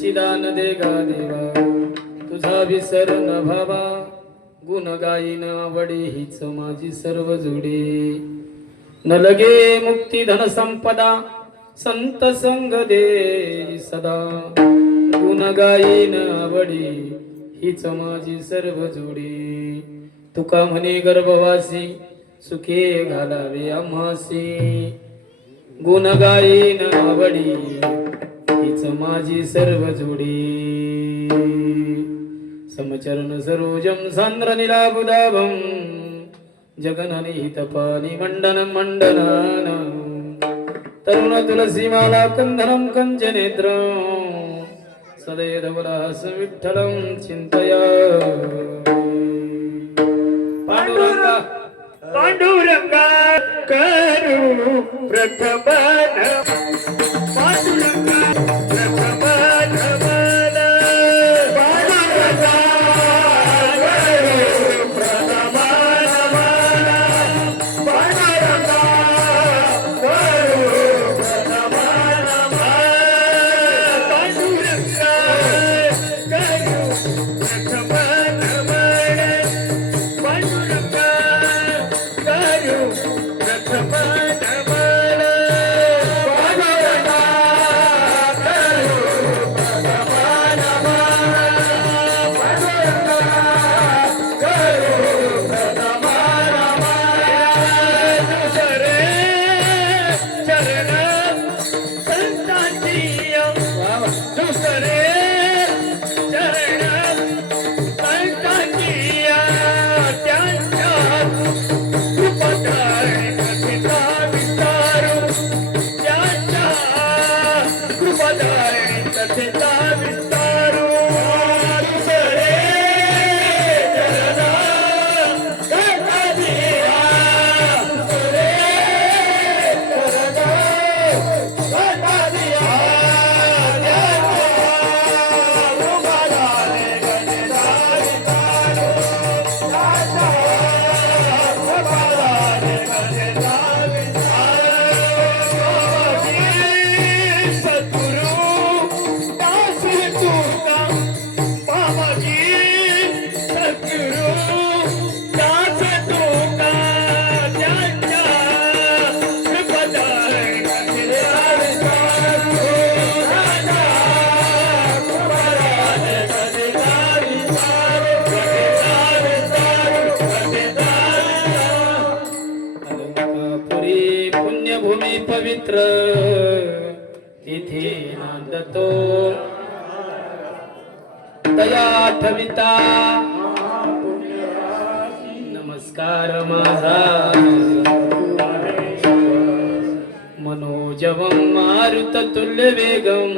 चिदान दे गा देवा तुझा विसर न भावा गुण गायीन आवडी हीच माझी सर्व जोडी न लगे मुक्ती धन संपदा संत संग दे सदा गुण गायीन आवडी हीच माझी सर्व जोडी तुका म्हणे गर्भवासी सुखे घालावे आम्हासी गुण गायीन आवडी हीच माझी सर्व जोडी समचरण सरोजम सांद्र निलाबुदाभम जगननिहितपानि मंडनं मंडनान तरुण तुलसी माला कंधरं कंजनेत्रं सदैरवलास विठ्ठलं चिंतया पांडुरंगा पांडुरंगा करू प्रथमन पांडुरंगा प्रथमन मला पांडुरंगा करू प्रथमन मला पांडुरंगा करू प्रथमन मला पांडुरंगा करू प्रथमन मला पांडुरंगा करू प्रथमन मला पुण्यभूमी पवित्र तिथे नांदतो दया ठविता नमस्कार माझा मनोजवं मारुत तुल्य वेगं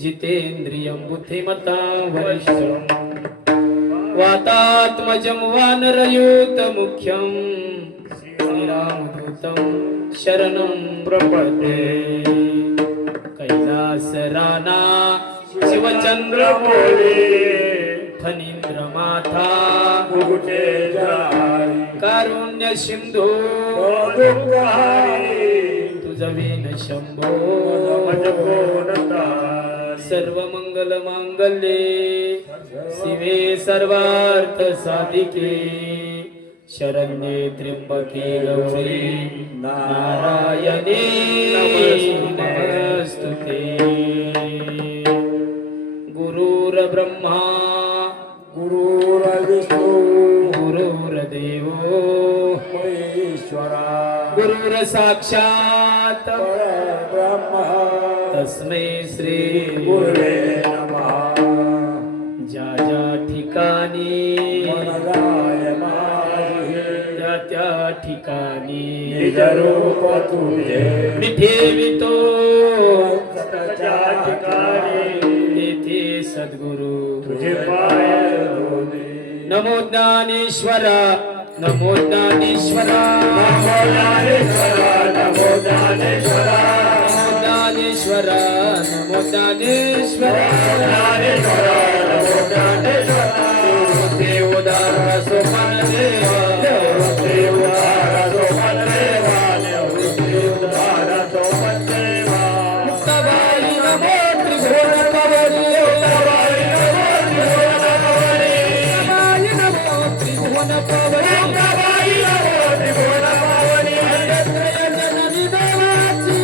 जितेंद्रियं बुद्धिमतां वरिष्ठं वातात्मजं वानरयूत मुख्यं श्रीरामदूतं शरणं प्रपद्ये कैलासराना शिवचंद्रमौली फणींद्र माथा मुकुटे जाई कारुण्य सिंधू दुःखहारी तुझ विनय शंभो मज कोणता सर्व मंगल मांगल्ये शिवे सर्वार्थ साधिके शरण्ये त्र्यंबके गौरी नारायणे नमस्तुते गुरुर्ब्रह्मा गुरुर्विष्णू गुरुर्देवो महेश्वरा गुरुर साक्षात ब्रह्मा तस्मै श्री गुरुवे नमः ज्या ज्या ठिकाणी मनराय माझे त्या त्या ठिकाणी निज रूप तुझे मी ठेवितो त्या ठिकाणी तेथे सद्गुरु तुझे पाय धुणे. नमो ज्ञानेश्वरा नमो ज्ञानेश्वरा नमो ज्ञानेश्वरा नमो ज्ञानेश्वरा नमो ज्ञानेश्वरा नमो ज्ञानेश्वरा ज्ञानेश्वरा नमो ज्ञानेश्वरा देवदार सोपान देवा देवदार सोमन देवा देवदार सोमन देवा मुक्ताबाई नमो त्रिभुवन पवनी मुक्ताबाई नमो त्रिभुवन पावनी मुक्ताबाई नमो त्रिभुवन पावनी मुक्ताबाई नमो त्रिभुवन पावनी जननी देवाची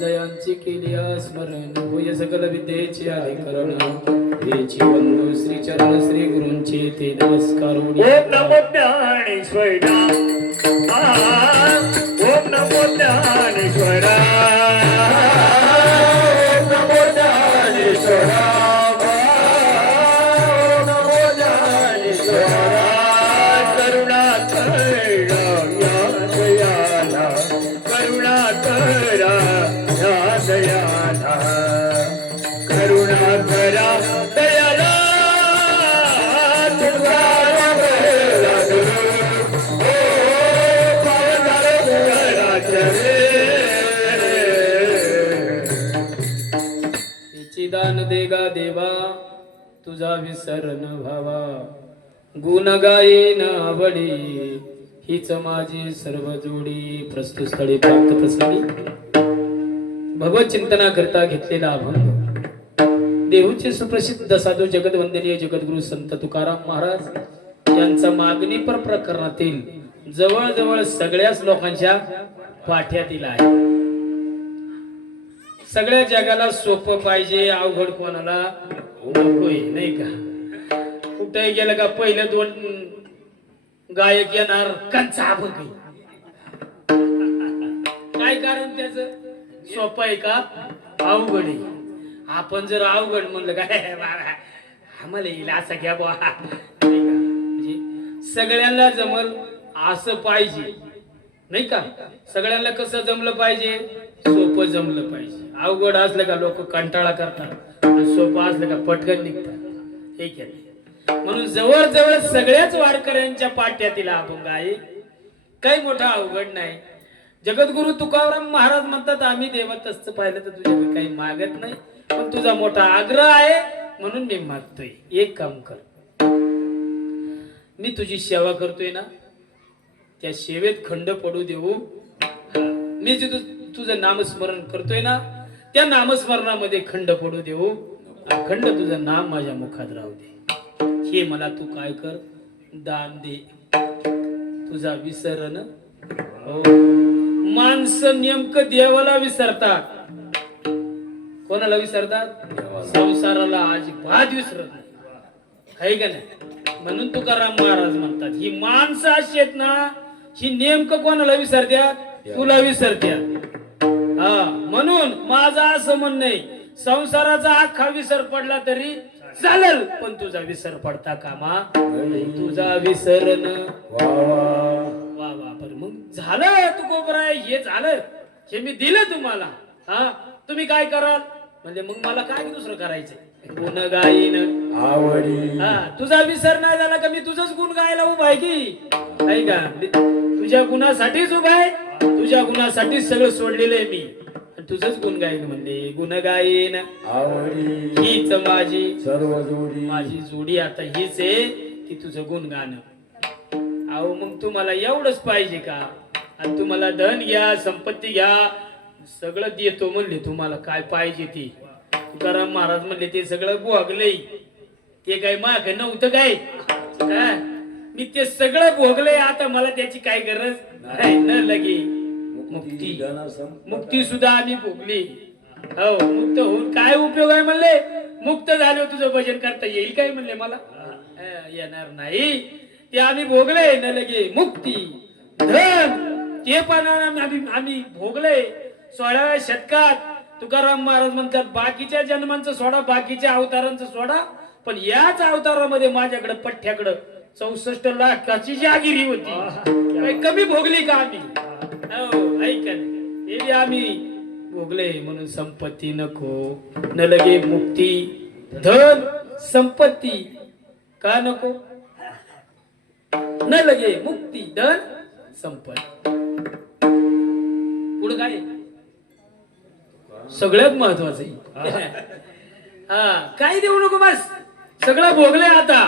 जयांची केली स्मरण होय सकल विद्येची अधिकरण हेची वंदू श्री चरण श्री गुरूंचे ते नमस्कार ओम नमो ज्ञानेश्वरा ओम नमो ज्ञानेश्वरा ओम नमो ज्ञानेश्वरा ओम नमो ज्ञानेश्वरा करुणा करा या दयाला करुणा करा या दयाला करुणा करा दयाला दान देगा देवा तुझा विसर न भावा गुण गायी न आवडी हीच माझी सर्व जोडी प्रस्तुत स्थळी प्राप्त प्रसंगी भगवत चिंतना करता घेतलेला अभंग देहूचे सुप्रसिद्ध साधू जगदवंदनीय जगद्गुरु संत तुकाराम महाराज यांचा मागणीपर प्रकरणातील जवळजवळ सगळ्याच लोकांच्या पाठ्यातील आहे. सगळ्या जगाला सोपं पाहिजे अवघड कोणाला नकोय नाही का. कुठे गेलं का पहिलं दोन गायक येणार कंचा अभंग काय कारण त्याच सोपं आहे का अवघड आहे. आपण जर अवघड म्हणलं काय आम्हाला येईल असं घ्या बा म्हणजे सगळ्यांना जमल असं पाहिजे नाही का. सगळ्यांना कसं जमलं पाहिजे सोपं जमलं पाहिजे. अवघड असलं का लोक कंटाळा करतात आणि सोपं असलं का पटकन निघतात हे केलं. म्हणून जवळ जवळ सगळ्याच वारकऱ्यांच्या पाट्यातील अभंग आहे. काही मोठा अवघड नाही. जगद्गुरु तुकाराम महाराज म्हणतात आम्ही देवा तसं पाहिलं तर तुझ्याकडे काही मागत नाही पण तुझा मोठा आग्रह आहे म्हणून मी मागतोय. एक काम कर, मी तुझी सेवा करतोय ना त्या सेवेत खंड पडू देऊ. मी जे तुझं नामस्मरण करतोय ना त्या नामस्मरणामध्ये खंड पडू देऊ. अखंड तुझं नाम माझ्या मुखात राहू दे. हे मला तू काय कर दान दे. तुझा विसरण हो. माणसं नेमकं देवाला विसरतात. कोणाला विसरतात? संसाराला अजिबात विसरत नाही आहे का नाही. म्हणून तुकाराम महाराज म्हणतात ही माणसं अशी आहेत ना ही नेमकं कोणाला विसरत्यात? तुला विसरत्यात. हा म्हणून माझा असं म्हणणं नाही संसाराचा अख्खा विसर पडला तरी चालेल पण तुझा विसर पडता कामा. तुझा विसरण वा वा बर मग झालं तू गोबराय हे झालं हे मी दिलं तुम्हाला. हा तुम्ही काय कराल म्हणजे मग मला काय दुसरं करायचंय. गुण गाईन आवडी हा तुझा विसर नाही झाला का मी तुझंच गुण गायला उभा आहे की नाही का. तुझ्या गुणासाठीच उभा आहे. तुझ्या गुणासाठीच सगळं सोडलेलं आहे मी. तुझंच गुण गाईन म्हणले. गुण गाईन आवडी हीच माझी सर्व जोडी माझी जोडी आता हीच आहे की तुझं गुण गाणं. अहो मग तुम्हाला एवढंच पाहिजे का? आणि तुम्हाला धन घ्या, संपत्ती घ्या, सगळं देतो म्हणले. तुम्हाला काय पाहिजे ते. तुकाराम महाराज म्हणले ते सगळं भोगलंय. ते काय माग नव्हतं काय? काय? मी ते सगळं भोगलंय. आता मला त्याची काय गरज नाही. न लगे मुक्ती, मुक्ती सुद्धा आम्ही भोगली. हो, मुक्त होऊन काय उपयोग आहे म्हणले? मुक्त झालो तुझं भजन करता येईल काय म्हणले? मला येणार नाही. ते आम्ही भोगले. न लगे मुक्ती, धन, ते पण आम्ही भोगले. 16व्या शतकात तुकाराम महाराज म्हणतात बाकीच्या जन्मांचं सोडा, बाकीच्या अवतारांचं सोडा, पण याच अवतारामध्ये माझ्याकडे पठ्याकडे 64 लाखाची जागिरी होती. काही कमी भोगली का आम्ही? हो, ऐका हे बी आम्ही भोगले. म्हणून संपत्ती नको. न लगे मुक्ती, धन, संपत्ती का नको? न लगे मुक्ती, धन, संपत्ती. पुढे काय? सगळ्यात महत्वाचं आहे. हा, काय देऊ नको, बस सगळं भोगले. आता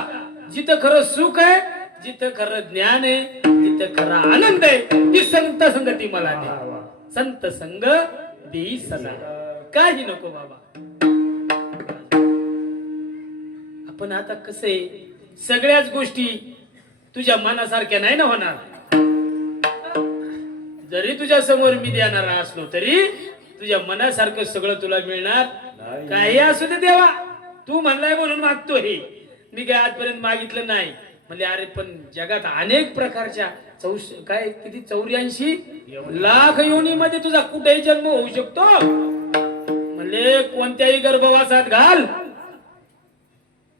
जिथं खरं सुख आहे, जिथं खरं ज्ञान आहे, जिथं खरा आनंद आहे, ती संत संगती मला दे. संत संग देई सदा. काही नको बाबा. आपण आता कसं आहे, सगळ्याच गोष्टी तुझ्या मनासारख्या नाही ना होणार. जरी तुझ्या समोर मी देणार असलो तरी तुझ्या मनासारखं सगळं तुला मिळणार काही असू दे देवा. तू म्हणलाय म्हणून मागतो. हे मी काय आजपर्यंत मागितलं नाही. म्हणजे अरे पण जगात अनेक प्रकारच्या काय किती 84 लाख योनीमध्ये तुझा कुठेही जन्म होऊ शकतो. म्हणजे कोणत्याही गर्भवासात घाल,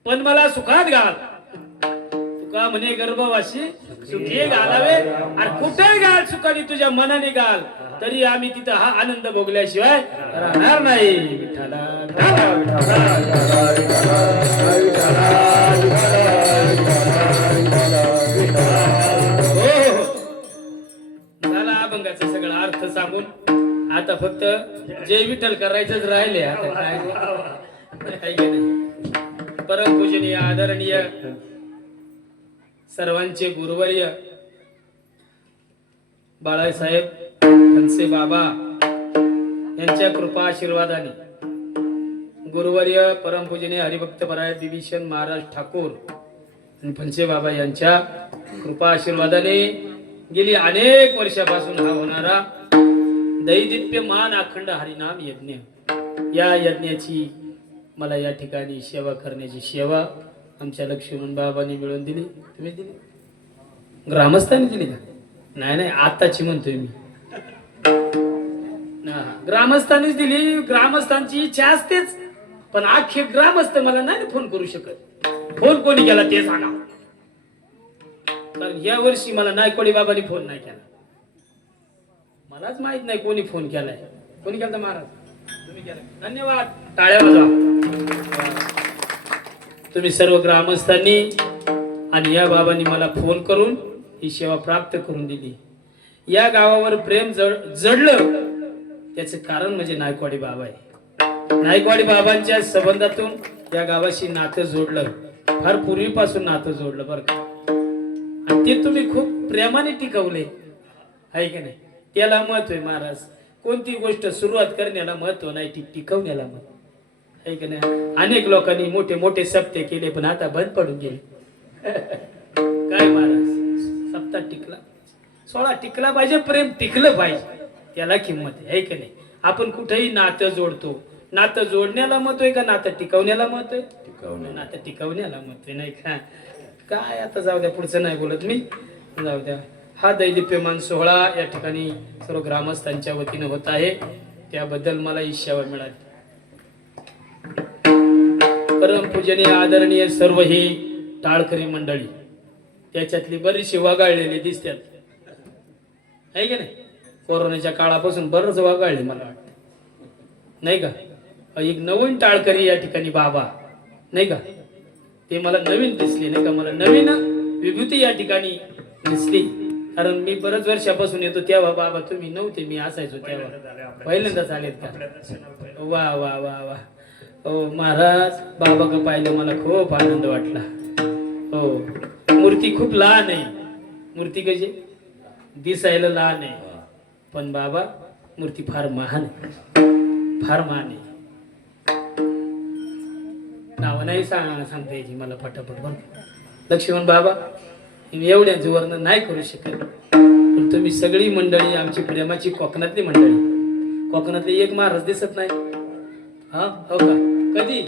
पण मला सुखात घाल. तुका म्हणे गर्भवासी सुखी घालावे, आणि कुठे घाल सुखाने तुझ्या मनाने घाल, तरी आम्ही तिथं हा आनंद भोगल्याशिवाय राहणार नाही. विठ्ठला अभंगाचा सगळा अर्थ सांगून आता फक्त जय विठ्ठल करायचंच राहिले. आता काय परमपूजनीय आदरणीय सर्वांचे गुरुवर्य बाळासाहेब फणसे बाबा यांच्या कृपा आशीर्वादाने, गुरुवर्य परमपूजनीय हरिभक्त पराय विभीषण महाराज ठाकूर आणि फणसे बाबा यांच्या कृपा आशीर्वादाने गेली अनेक वर्षापासून हा होणारा दैदिप्यमान अखंड हरिनाम यज्ञ, या यज्ञाची मला या ठिकाणी सेवा करण्याची सेवा आमच्या लक्ष्मण बाबांनी मिळवून दिली. तुम्ही दिली? ग्रामस्थांनी दिली का? नाही नाही, आताची म्हणतोय मी. ग्रामस्थांनीच दिली. ग्रामस्थांची इच्छा असतेच, पण अख्खे ग्रामस्थ मला नाही फोन करू शकत. फोन कोणी केला ते सांगा, कारण या वर्षी मला नायकवाडी बाबांनी फोन नाही केला. मलाच माहित नाही कोणी फोन केलाय. कोणी केला? महाराज तुम्ही केला. धन्यवाद. टाळ्या वाजवा. तुम्ही सर्व ग्रामस्थांनी आणि या बाबांनी मला फोन करून ही सेवा प्राप्त करून दिली. या गावावर प्रेम जडलं त्याचं कारण म्हणजे नायकवाडी बाबा आहे. नायकवाडी बाबांच्या संबंधातून या गावाशी नातं जोडलं, फार पूर्वीपासून नातं जोडलं बरं का. आणि ते तुम्ही खूप प्रेमाने टिकवले आहे की नाही? त्याला महत्व आहे महाराज. कोणती गोष्ट सुरुवात करण्याला महत्व नाही, ती टिकवण्याला महत्व आहे की नाही? अनेक लोकांनी मोठे मोठे सप्ते केले, पण आता बंद पडून गेले. काय महाराज, सप्ताह टिकला, 16 टिकला पाहिजे, प्रेम टिकलं पाहिजे, त्याला किंमत आहे की नाही? आपण कुठेही नातं जोडतो. नातं जोडण्याला महत्व आहे का नातं टिकवण्याला महत्व आहे? नातं टिकवण्याला महत्व आहे, नाही का? काय आता जाऊ द्या, पुढचं नाही बोलत मी, जाऊ द्या. हा दैदिप्यमान सोहळा या ठिकाणी सर्व ग्रामस्थांच्या वतीने होत आहे, त्याबद्दल मला ही सेवा मिळाली. परमपूजनीय आदरणीय सर्व ही टाळकरी मंडळी, त्याच्यातली बरीचशी वगाळलेली दिसतात आहे की नाही? कोरोनाच्या काळापासून बरंच वगाळले मला वाटतं, नाही का? एक नवीन टाळकरी या ठिकाणी बाबा, नाही का? ते मला नवीन दिसले, नाही का? मला नवीन विभूती या ठिकाणी दिसली, कारण मी बरेच वर्षापासून येतो तेव्हा बाबा तुम्ही नव्हते, मी असायचो तेव्हा. पहिल्यांदाच आलेत का? वा वा वा वा. हो महाराज, बाबा का पाहिलं मला खूप आनंद वाटला. हो, मूर्ती खूप लहान आहे, मूर्ती कशी दिसायला लहान आहे पण बाबा मूर्ती फार महान आहे, फार महान आहे. नाव नाही सांगता यायची मला पटापट पण लक्ष्मण बाबा एवढ्याच वर्णन नाही करू शकत. पण तुम्ही सगळी मंडळी आमची प्रेमाची कोकणातली मंडळी, कोकणातले एक महाराज दिसत नाही हा हो का कधी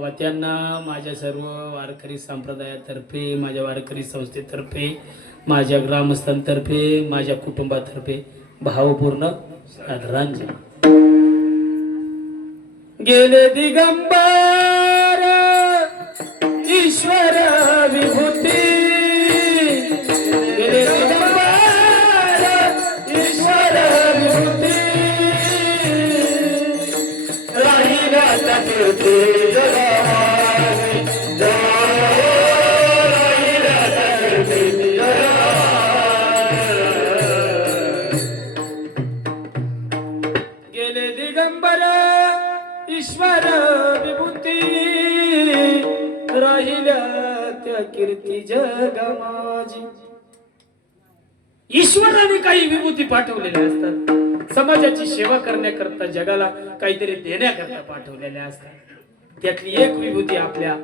वा त्यांना माझ्या सर्व वारकरी संप्रदायातर्फे, माझ्या वारकरी संस्थेतर्फे, माझ्या ग्रामस्थांतर्फे, माझ्या कुटुंबातर्फे भावपूर्ण आदरांजली. गेले दिगंबर ईश्वर विभूती, गेले दिगंबर ईश्वर विभूती, राहिला कीर्ती जगावानी, राहिला कीर्ती गेले दिगंबर ईश्वर विभूती, राहिल्या त्या कीर्ती जगमाजी. ईश्वराने काही विभूती पाठवलेल्या असतात, समाजाची सेवा करण्याकरता, जगाला काहीतरी देण्याकरता पाठवलेल्या असतात. त्यातली एक विभूती आपल्या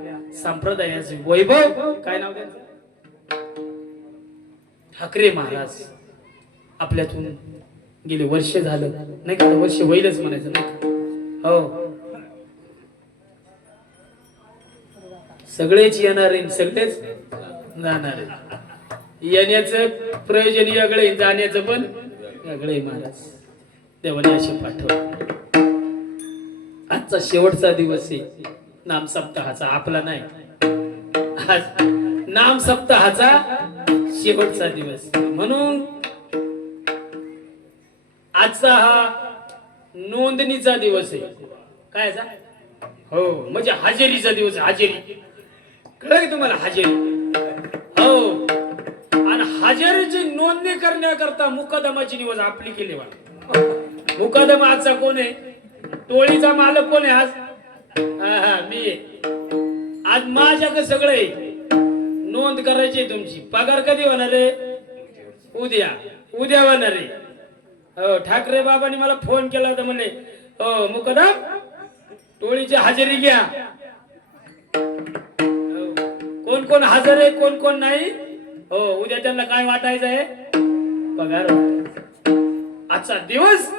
संप्रदायाचे वैभव, काय नाव त्याचं, ठाकरे महाराज आपल्यातून गेले वर्ष झालं नाही का, वर्ष होईलच म्हणायचं नाही का. हो सगळेच येणार आहे, सगळेच जाणार आहे. येण्याचं प्रयोजन वेगळं, जाण्याचं पण वेगळं. महाराज देवाने असे पाठवले. आजचा शेवटचा दिवस आहे नाम सप्ताहाचा, आपला नाही, आज नाम सप्ताहाचा शेवटचा दिवस. म्हणून आजचा हा नोंदणीचा दिवस आहे. काय हो म्हणजे हजेरीचा दिवस, हजेरी कळलं की तुम्हाला, हजेरी. हो आणि हजेरीची नोंदणी करण्याकरता मुकादमाची निवड आपली केली. मुकादमा आजचा कोण आहे, टोळीचा मालक कोण आहे आज, मी आहे. आज माझ्याकडे सगळं आहे, नोंद करायची तुमची. पगार कधी होणार आहे, उद्या, उद्या होणार आहे. हो ठाकरे बाबांनी मला फोन केला होता, म्हणले हो मुकदम टोळीची हजेरी घ्या. कोण कोण हजर आहे, कोण कोण नाही. हो उद्या त्यांना काय वाटायचं आहे, पगार. आजचा दिवस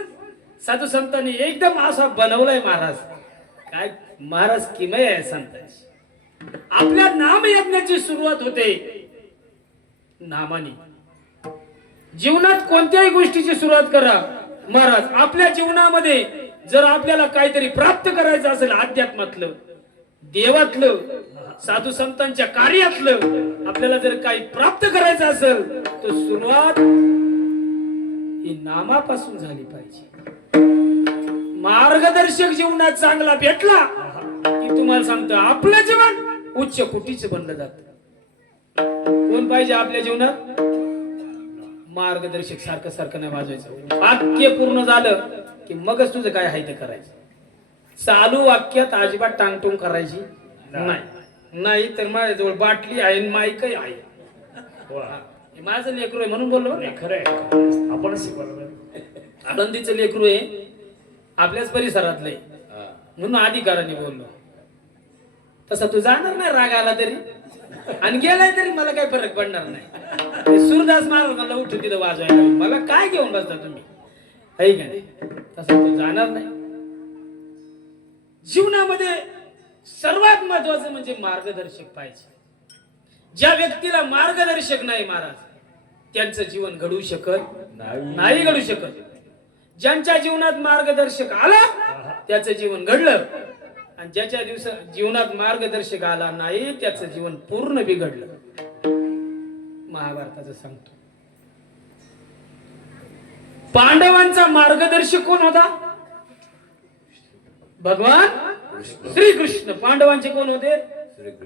साधू संतांनी एकदम असा बनवलाय. महाराज काय, महाराज किमय आहे संतांची. आपल्या नाम यज्ञाची सुरुवात होते नामाने. जीवनात कोणत्याही गोष्टीची सुरुवात करा महाराज. आपल्या जीवनामध्ये जर आपल्याला काहीतरी प्राप्त करायचं असेल, अध्यात्मातलं, देवातलं, साधू संतांच्या कार्यातलं आपल्याला जर काही प्राप्त करायचं असेल तर सुरुवात ही नामापासून झाली पाहिजे. मार्गदर्शक जीवनात चांगला भेटला की तुम्हाला सांगतो आपलं जीवन उच्च कोटीचं बनलं जात. कोण पाहिजे आपल्या जीवनात, मार्गदर्शक. सारखं सारखं नाही वाजवायचं. वाक्य पूर्ण झालं की मगच तुझं काय आहे ते करायचं. चालू वाक्यात अजिबात टांगटूंग करायची नाही. नाही तर माझ्याजवळ बाटली आहे, माईक आहे. माझं लेकरू आहे म्हणून बोललो. खरंय, आपण आनंदीचं लेकरू आहे, आपल्याच परिसरातलं म्हणून अधिकाराने बोललो. तसा तू जाणार नाही, राग आला तरी आणि गेलाय तरी मला काही फरक पडणार नाही. सूरदास महाराजांना उठून तिथं वाजवायला मला काय घेऊन बसता तुम्ही, आहे का नाही. तसा तू जाणार नाही. जीवनामध्ये सर्वात महत्वाचं म्हणजे मार्गदर्शक पाहिजे. ज्या व्यक्तीला मार्गदर्शक नाही महाराज, त्यांचं जीवन घडू शकत नाही, घडू शकत. ज्यांच्या जीवनात मार्गदर्शक आला त्याचं जीवन घडलं, आणि ज्याच्या जीवनात मार्गदर्शक आला नाही त्याचं जीवन पूर्ण बिघडलं. महाभारताचं सांगतो. पांडवांचा मार्गदर्शक कोण होता, भगवान श्रीकृष्ण. पांडवांचे कोण होते,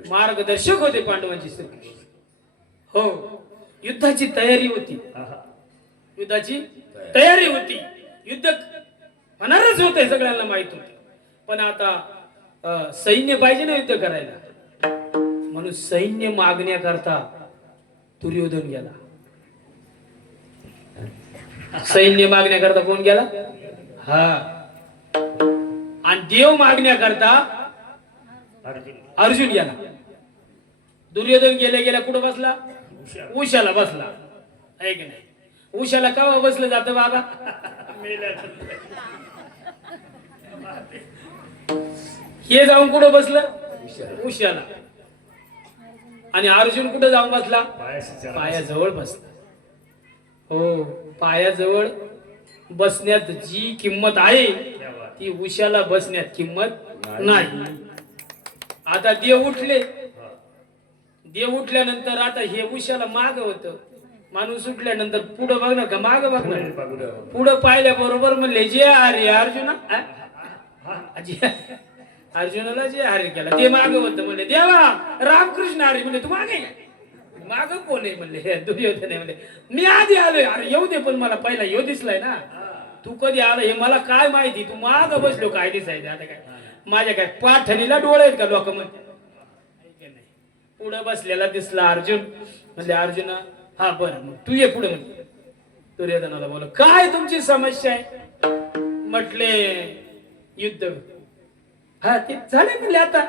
मार्गदर्शक होते पांडवांचे श्रीकृष्ण. हो युद्धाची तयारी होती, युद्धाची तयारी होती. युद्ध होणारच होते, सगळ्यांना माहित होते. पण आता सैन्य पाहिजे ना युद्ध करायला, म्हणून सैन्य मागण्याकरता दुर्योधन गेला. सैन्य मागण्याकरता कोण गेला? हा. आणि देव मागण्याकरता अर्जुन गेला. दुर्योधन गेल्या गेल्या कुठं बसला? उशाला बसला. आहे की नाही? उशाला का बसलं जातं बाबा? हे जाऊन कुठं बसलं? उशाला. आणि अर्जुन कुठं जाऊन बसला? पायाजवळ बसला. हो, पायाजवळ बसण्यात जी किंमत आहे ती उशाला बसण्यात किंमत नाही. आता देव उठले. देव उठल्यानंतर आता हे उशाला माग होत. माणूस उठल्यानंतर पुढं बघणार का माग बघणार? पुढं पाहिल्या बरोबर म्हणले जे अरे अर्जुना, अर्जुनाला जे हरे केला ते माग होत. म्हणले देवा रामकृष्ण हरे. म्हणले तू मागे माग कोण आहे? म्हणले हे दुर्योधन आहे. म्हणले मी आधी आलोय. अरे येऊ दे पण मला पहिला येऊ दिसलाय ना. तू कधी आला हे मला काय माहिती? तू माग बसलो काय दिसायचं? आता काय माझ्या काय पाठणीला डोळे आहेत का लोक म्हणते? पुढे बसलेला दिसला अर्जुन. म्हणले अर्जुना हा बरं मग तू ये पुढे. म्हणजे दुर्योधनाला बोल काय तुमची समस्या आहे? म्हटले युद्ध. हा ते झाले म्हणले आता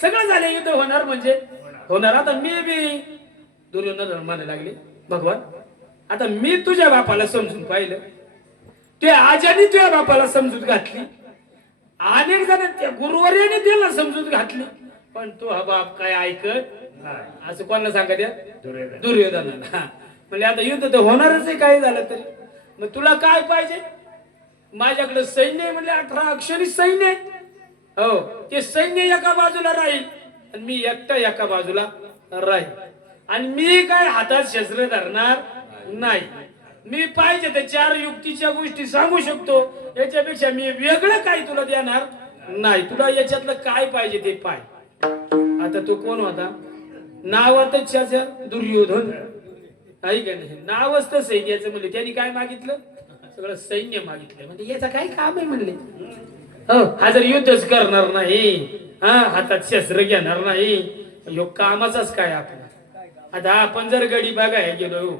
सगळं झाले. युद्ध होणार म्हणजे होणार. आता मी बी दुर्योधन म्हणायला लागले भगवान आता मी तुझ्या बापाला समजून पाहिलं. तुझ्या आजाने तुझ्या बापाला समजूत घातली. अनेक जण त्या गुरुवर्याने त्याला समजूत घातली. पण तो हा बाप काय ऐकत असं कोणाला सांगा द्या? दुर्योधनाला. म्हणजे आता युद्ध तर होणारच आहे काय झालं तरी. मग तुला काय पाहिजे? माझ्याकडे सैन्य आहे. म्हणले 18 अक्षरी सैन्य आहे. हो ते सैन्य एका बाजूला राहील आणि मी एकटा एका बाजूला राहील. आणि मी काय हातात शस्त्र धरणार नाही. मी पाहिजे ते 4 युक्तीच्या गोष्टी सांगू शकतो. याच्यापेक्षा मी वेगळं काही तुला देणार नाही. तुला याच्यातलं काय पाहिजे ते पाय. आता तो कोण होता? नावातच दुर्योधन नाही का नाही? नावच तर सैन्याचं. म्हणले त्यांनी काय मागितलं? सगळं सैन्य मागितलं. म्हणजे याचं काय काम आहे? म्हणले हो हा जर युद्धच करणार नाही, हा हातात शस्त्र घेणार नाही, ह्यो कामाचाच काय आपला. आता आपण जर गडी बघाय गेलो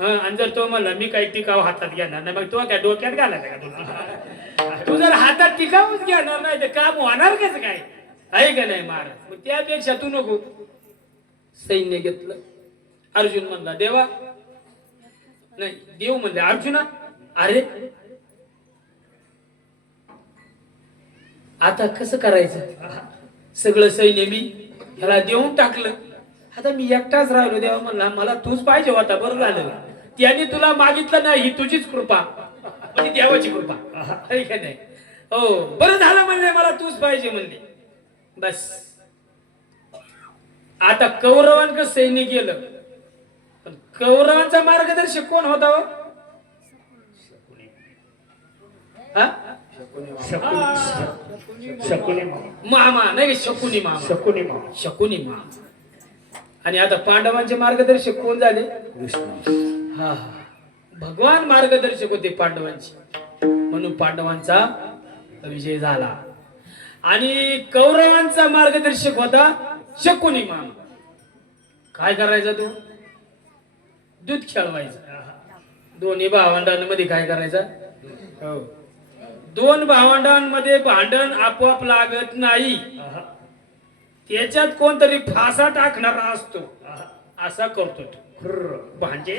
आणि जर तो म्हणला मी काही टिकाव हातात घेणार नाही, मग तो काय डोक्यात घालायचा का? तू जर हातात टिकावच घेणार नाही तर काम होणार कसं काय? आहे का नाही महाराज? मग त्यापेक्षा तू नको. सैन्य घेतलं. अर्जुन म्हणला देवा नाही. देव म्हणले अर्जुना अरे आता कसं करायचं? सगळं सैन्य मी ह्याला देऊन टाकलं. आता मी एकटाच राहिलो. देवा म्हणला मला तूच पाहिजे होता. बरं झालं त्याने तुला मागितलं नाही. ही तुझीच कृपा म्हणजे देवाची कृपा आहे का नाही? हो बरं झालं म्हणले मला तूच पाहिजे म्हणले. बस आता कौरवांक सैन्य गेलं. पण कौरवांचा मार्गदर्शक कोण होता? मामा नाही शकुनी मामा. शकुनी मामा. आणि आता पांडवांचे मार्गदर्शक कोण झाले? हा भगवान मार्गदर्शक होते पांडवांचे. म्हणून पांडवांचा विजय झाला. आणि कौरवांचा मार्गदर्शक होता शकुनी मामा. काय करायचा तो? दूध खेळवायचा. दोन्ही भावंडांमध्ये काय करायचा? हो 2 भावंडांमध्ये भांडण आपोआप लागत नाही. त्याच्यात कोणतरी फासा टाकणारा असतो. असा करतो तो भांजे.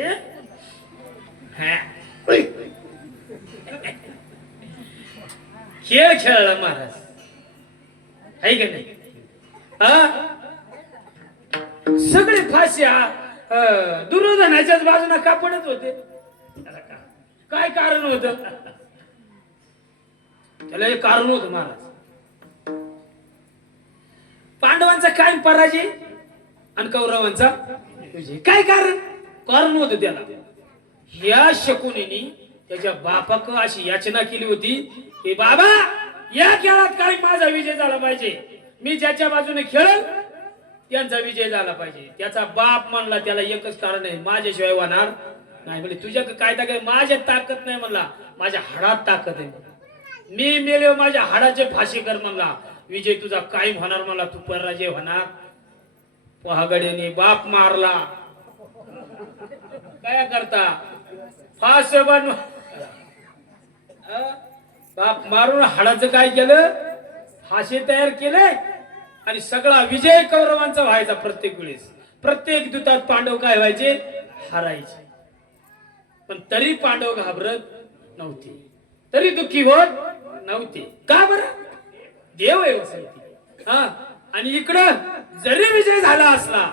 खेळ खेळला महाराज आहे का नाही? सगळे फाश्या दुर्योधनाच्याच बाजूला का पडत होते? काय कारण होत? त्याला एक कारण होत महाराज. पांडवांचा काय पराजय आणि कौरवांचा विजय. काय कारण होत त्याला? या शकुनीने त्याच्या बापाक अशी याचना केली होती की बाबा या खेळात काय माझा विजय झाला पाहिजे. मी ज्याच्या बाजूने खेळेल त्यांचा विजय झाला पाहिजे. त्याचा बाप म्हणला त्याला एकच कारण आहे माझ्याशिवाय होणार नाही. म्हणजे तुझ्या काय ताकद? माझ्यात ताकद नाही म्हणला. माझ्या हाडात ताकद आहे. मी मेले माझ्या हाडाचे फाशी कर म्हणला. विजय तुझा कायम होणार. मला तू पराजय होणार. पहागड्याने बाप मारला. काय करता फास बनवा बाप मारून हाडाचं काय केलं फासे तयार केले आणि सगळा विजय कौरवांचा व्हायचा प्रत्येक वेळेस प्रत्येक दुतात पांडव काय व्हायचे हारायचे पण तरी पांडव घाबरत नव्हते तरी दुःखी होत नव्हते का बरं देव आहे वसंती हा आणि इकडं जरी विजय झाला असला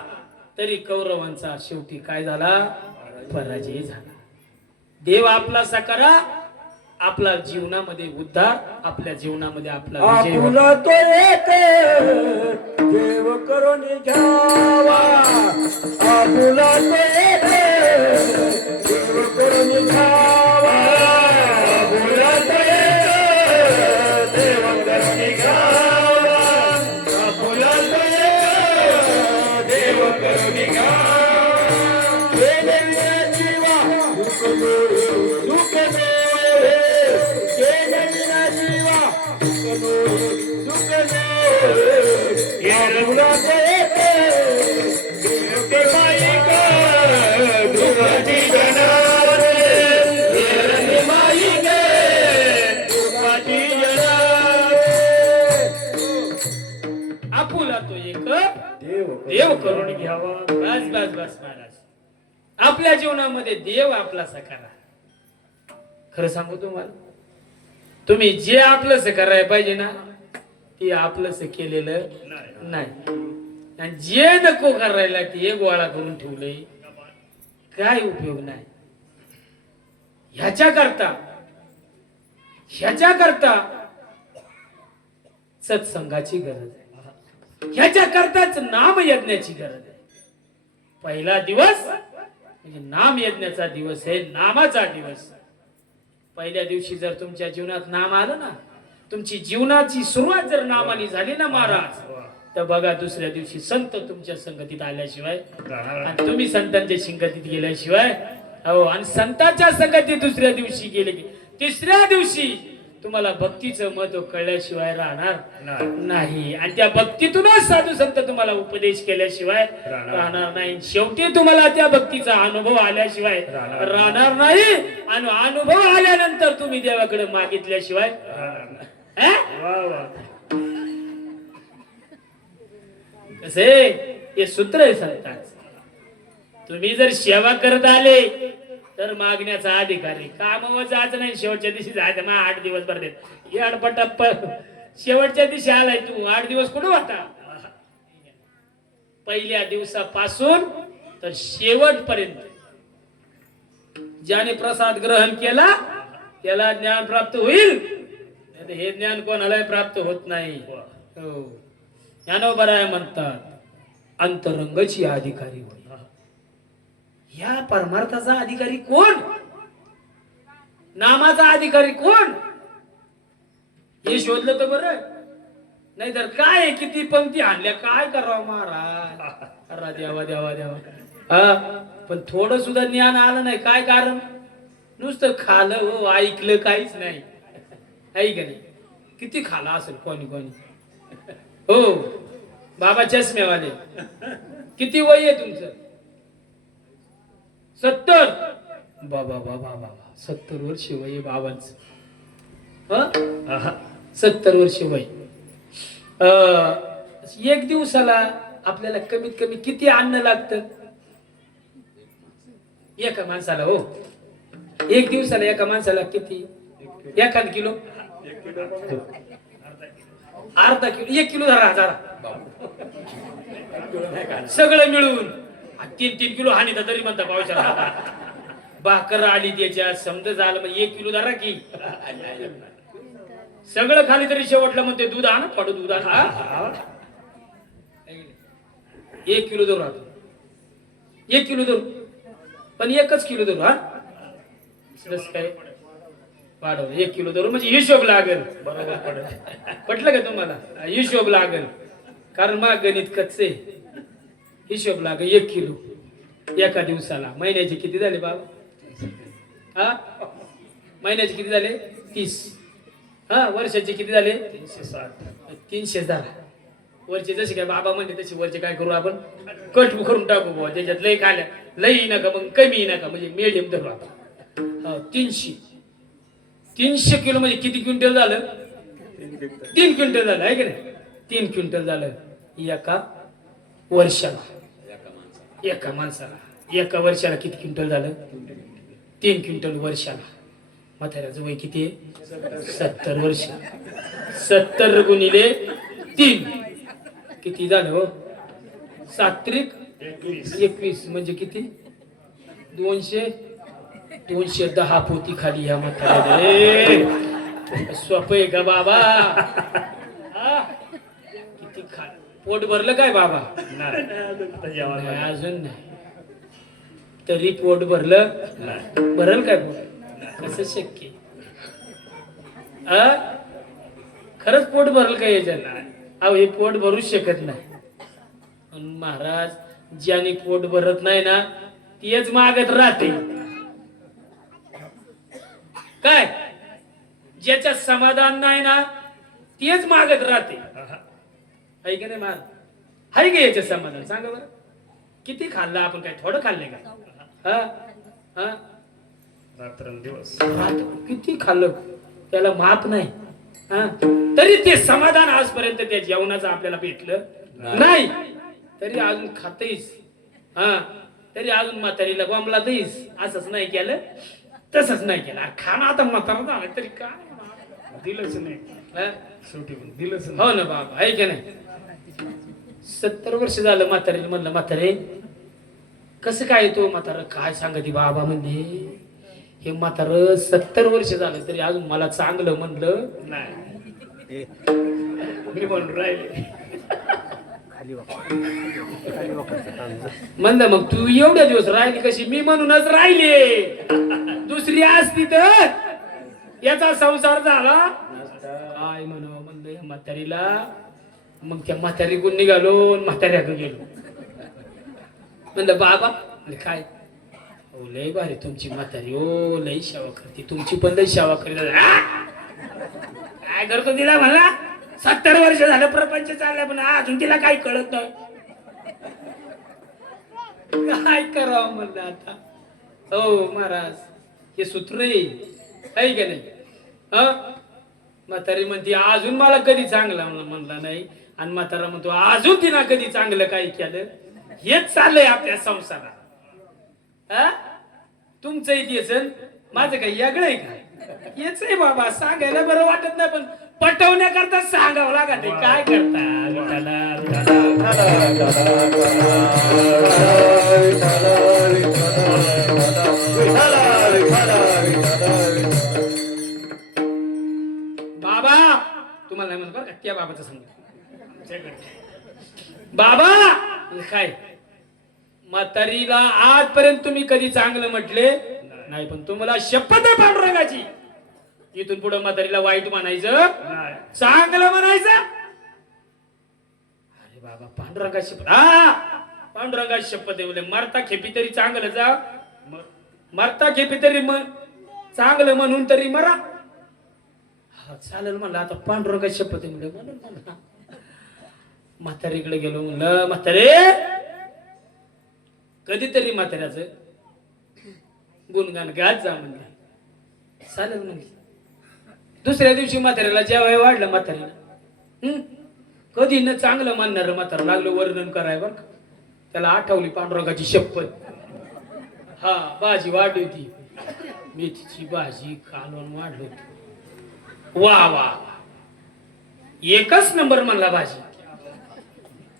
तरी कौरवांचा शेवटी काय झाला पराजय झाला देव आपला सकरा आपला जीवनामध्ये उद्धार आपल्या जीवनामध्ये आपला विजय आपुला तो एक देव करून घ्यावा आपुला तो एक देव करून घ्यावा आपुला तो एक देव करून घ्यावा आपुला तो एक देव करून घ्यावा जीवा सुख आपुला तो एक देव करून घ्यावा बस बस बस महाराज आपल्या जीवनामध्ये देव आपला सकारा खरं सांगू तुम्हाला तुम्ही जे आपलंच करायला पाहिजे ना ते आपलंच केलेलं नाही आणि जे नको करायला ते गोळा करून ठेवलंय काय उपयोग नाही ह्याच्या सत्संगाची गरज आहे ह्याच्या करताच नाम यज्ञाची गरज आहे पहिला दिवस म्हणजे नाम यज्ञाचा दिवस आहे नामाचा दिवस पहिल्या दिवशी जर तुमच्या जीवनात नाम आलं ना तुमची जीवनाची सुरुवात जर नामाने झाली ना महाराज तर बघा दुसऱ्या दिवशी संत तुमच्या संगतीत आल्याशिवाय आणि तुम्ही संतांच्या संगतीत गेल्याशिवाय हो आणि संतांच्या संगतीत दुसऱ्या दिवशी गेले की तिसऱ्या दिवशी तुम्हाला भक्तीचं महत्व कळल्याशिवाय राहणार नाही आणि त्या भक्तीतूनच साधू संत तुम्हाला उपदेश केल्याशिवाय राहणार नाही शेवटी तुम्हाला त्या भक्तीचा अनुभव आल्याशिवाय राहणार नाही आणि अनुभव आल्यानंतर तुम्ही देवाकडे मागितल्याशिवाय कसे हे सूत्र आहे संतांचं तुम्ही जर सेवा करत आले तर मागण्याचा अधिकारी काम जायचं नाही शेवटच्या दिवशी जायचं ना 8 दिवस भर देत हे अडपटप्प शेवटच्या दिवशी आलाय तू 8 दिवस कुठं होता पहिल्या दिवसापासून तर शेवटपर्यंत ज्याने प्रसाद ग्रहण केला त्याला ज्ञान प्राप्त होईल हे ज्ञान कोणालाही प्राप्त होत नाही हो ज्ञानोबराय म्हणतात अंतरंगाची अधिकारी होईल या परमार्थाचा अधिकारी कोण नामाचा अधिकारी कोण हे शोधलं तर बरं नाही तर काय किती पंक्ती आणल्या काय करावं महाराज अरे देवा देवा देवा हा पण थोडं सुद्धा ज्ञान आलं नाही काय कारण नुसतं खालं हो ऐकलं काहीच नाही ऐक नाही किती खाला असेल कोणी हो बाबा चष्मेवाले किती वय आहे तुमचं 70 बाबा बाबा बाबा 70 वर्ष वय बाबांच 70 वर्ष वय एक दिवसाला आपल्याला कमीत कमी किती अन्न लागतं एका माणसाला हो एक दिवसाला एका माणसाला किती 1 किलो अर्धा किलो 1 किलो धरा सगळं मिळून 3 किलो हानी तरी म्हणता पावसाळा भाकर आली त्याच्यात समजा झालं मग 1 किलो धरा की सगळं खाली तरी शेवटला म्हणते दूध आणा पडू दूध आणा 1 किलो धरू आता 1 किलो धरू पण 1च किलो धरू हा काय वाढव 1 किलो धरू म्हणजे हिशोब लागेल बरोबर पटलं का तुम्हाला हिशोब लागेल कारण मग गणित कच्चे हिशोब लागेल 1 किलो एका दिवसाला महिन्याचे किती झाले बाबा हा महिन्याचे किती झाले 30 हा वर्षाचे किती झाले 360 310 वरचे जसे काय बाबा म्हणते तसे वरचे काय करू आपण कट करून टाकू बुवा त्याच्यात लई खाल्या लई नका मग कमी नका म्हणजे मिडियम धरू आपण 300 किलो म्हणजे किती क्विंटल झालं 3 क्विंटल झालं आहे की नाही 3 क्विंटल झालं एका वर्षाला एका माणसाला एका वर्षाला किती क्विंटल झालं 3 क्विंटल वर्षाला म्हाताऱ्याचं वय किती आहे 70 वर्ष 70 गुणिले 3 किती झालं हो 7 21 म्हणजे किती 210 पोती खाली या म्हाताऱ्याने सोपं आहे का बाबा हा? किती खा पोट भरलं काय बाबा नाही अजून नाही तरी पोट भरलं भरल काय पोट कसं शक्य खरंच पोट भरल काय याच्यात अहो हे पोट भरूच शकत नाही महाराज ज्याने पोट भरत नाही ना तेच मागत राहते काय ज्याच्यात समाधान नाही ना तेच मागत राहते आहे का नाही महाराज आहे का याच्यात समाधान सांगा बरं किती खाल्लं आपण काय थोडं खाल्लंय का हा रात्रंदिवस किती खाल्लं त्याला माप नाही हा तरी ते समाधान आजपर्यंत त्या जेवणाचं आपल्याला भेटलं नाही तरी अजून खातेस हा तरी अजून म्हातारीला गोमला देईस असंच नाही केलं तसंच नाही केलं खाणं आता म्हातारा झालं तरी काय दिलंच नाही शेवटी दिलंच नाही. हो ना बाबा आहे की नाही 70 वर्ष झालं म्हातारीला म्हणलं म्हातारे कसं काय तो म्हातारा काय सांगते बाबा म्हणजे हे म्हातार 70 वर्ष झालं तरी अजून मला चांगलं म्हणलं नाही मी म्हणून राहिले म्हणलं मग तू एवढ्या दिवस राहिली कशी मी म्हणूनच राहिले दुसरी असती तर याचा संसार झाला काय म्हणावं म्हणलं या म्हातारीला मग त्या म्हातारी गुण निघालो म्हाताऱ्याकडे गेलो म्हणलं बाबा म्हणलं काय ओ लय भारी तुमची म्हातारी ओ लय सेवा करते तुमची पण लय सेवा करते काय करतो तिला म्हणला 70 वर्ष झालं प्रपंच चालला पण अजून तिला काही कळत नाही काय करावं म्हणलं आता हो महाराज हे सूत्र आहे का नाही म्हातारी म्हणते अजून मला कधी चांगला म्हणला नाही आणि म्हातारा म्हणतो अजून तिला कधी चांगलं काही केलं हेच चाललंय आपल्या संसारात तुमचं इथे माझं काही वेगळं आहे का हेच आहे बाबा सांगायला बरं वाटत नाही पण पटवण्याकरता सांगावं लागत आहे काय बाबा तुम्हाला नाही म्हणत बरं का त्या बाबाचं सांग बाबा काय म्हातारीला आजपर्यंत तुम्ही कधी चांगलं म्हटले नाही पण तुम्हाला शपथ आहे पांडुरंगाची इथून पुढे म्हातारीला वाईट म्हणायचं चांगलं म्हणायचं अरे बाबा पांडुरंगा शपथ पांडुरंगा शपथ आहे मरता खेपी तरी चांगलं जा मरता खेपी तरी चांगलं म्हणून तरी मरा चालेल म्हणलं आता पांडुरंगा शपथ आहे म्हणून म्हणा म्हातारीकडे गेलो म्हणलं म्हातारे कधीतरी म्हाताऱ्याचं गुणगान गात जा म्हणलं चालेल म्हणजे दुसऱ्या दिवशी म्हाताऱ्याला जेवाय वाढलं म्हातारीला कधी न चांगलं मानणार म्हातारा लागलं वर्णन कराय बर त्याला आठवली पांडुरंगाची शपथ भाजी वाढली होती मेथीची भाजी कालवण वाढली होती वा वा एकच नंबर म्हणला भाजी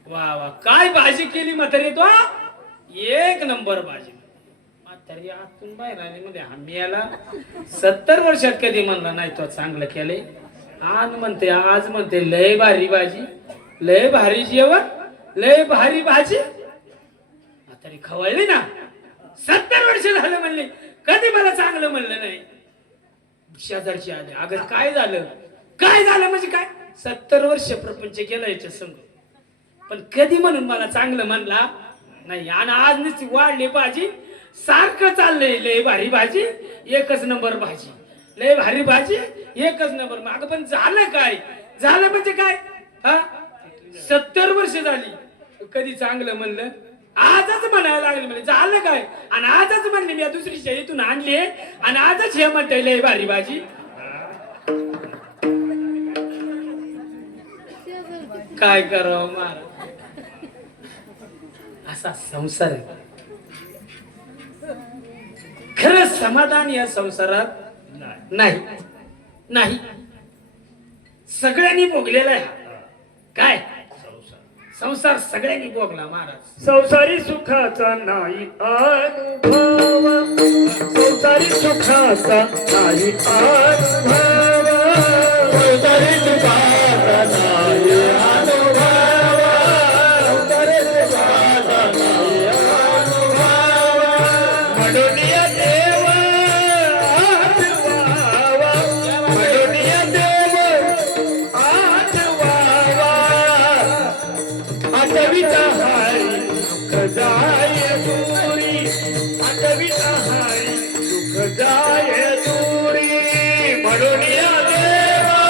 वा वा काय भाजी केली म्हातारी तो एक नंबर भाजी म्हातारी आतून बाहेर आली मध्ये आम्ही याला 70 वर्षात कधी म्हणला नाही तो चांगलं केले आज म्हणते लय भारी भाजी लय भारी जेवण लय भारी भाजी म्हातारी खवळली ना 70 वर्ष झालं म्हणले कधी मला चांगलं म्हणलं नाही शेजारची आले अगं काय झालं म्हणजे काय 70 वर्ष प्रपंच केलं याच्या संग पण कधी म्हणून मला चांगलं म्हणला नाही आणि आज नुसती वाढली भाजी सारखं चाललंय लय भारी भाजी एकच नंबर भाजी लय भारी भाजी एकच नंबर माग पण झालं काय झालं म्हणजे काय 70 वर्ष झाली कधी चांगलं म्हणलं. आजच म्हणायला लागले म्हणजे झालं काय, आणि आजच म्हणले मी दुसरी शेळीतून आणली आणि आजच हे म्हणता लय भारी भाजी. काय करावं महाराज, असा संसार आहे. खरं समाधान या संसारात नाही नाही. सगळ्यांनी भोगलेला आहे. काय संसार सगळ्यांनी भोगला महाराज. संसारी सुखाचा नाही अनुभव, संसारी सुखाचा नाही अनुभव, संसारी सुखाचा नाही अनुभव, संसारी सुखाचा नाही अनुभव. म्हणून या देव आठवावा, म्हणून या देव आठवावा. आठविता हारी सुख जाय दूरी, आठविता हारी सुख जाय दूरी. म्हणून या देवा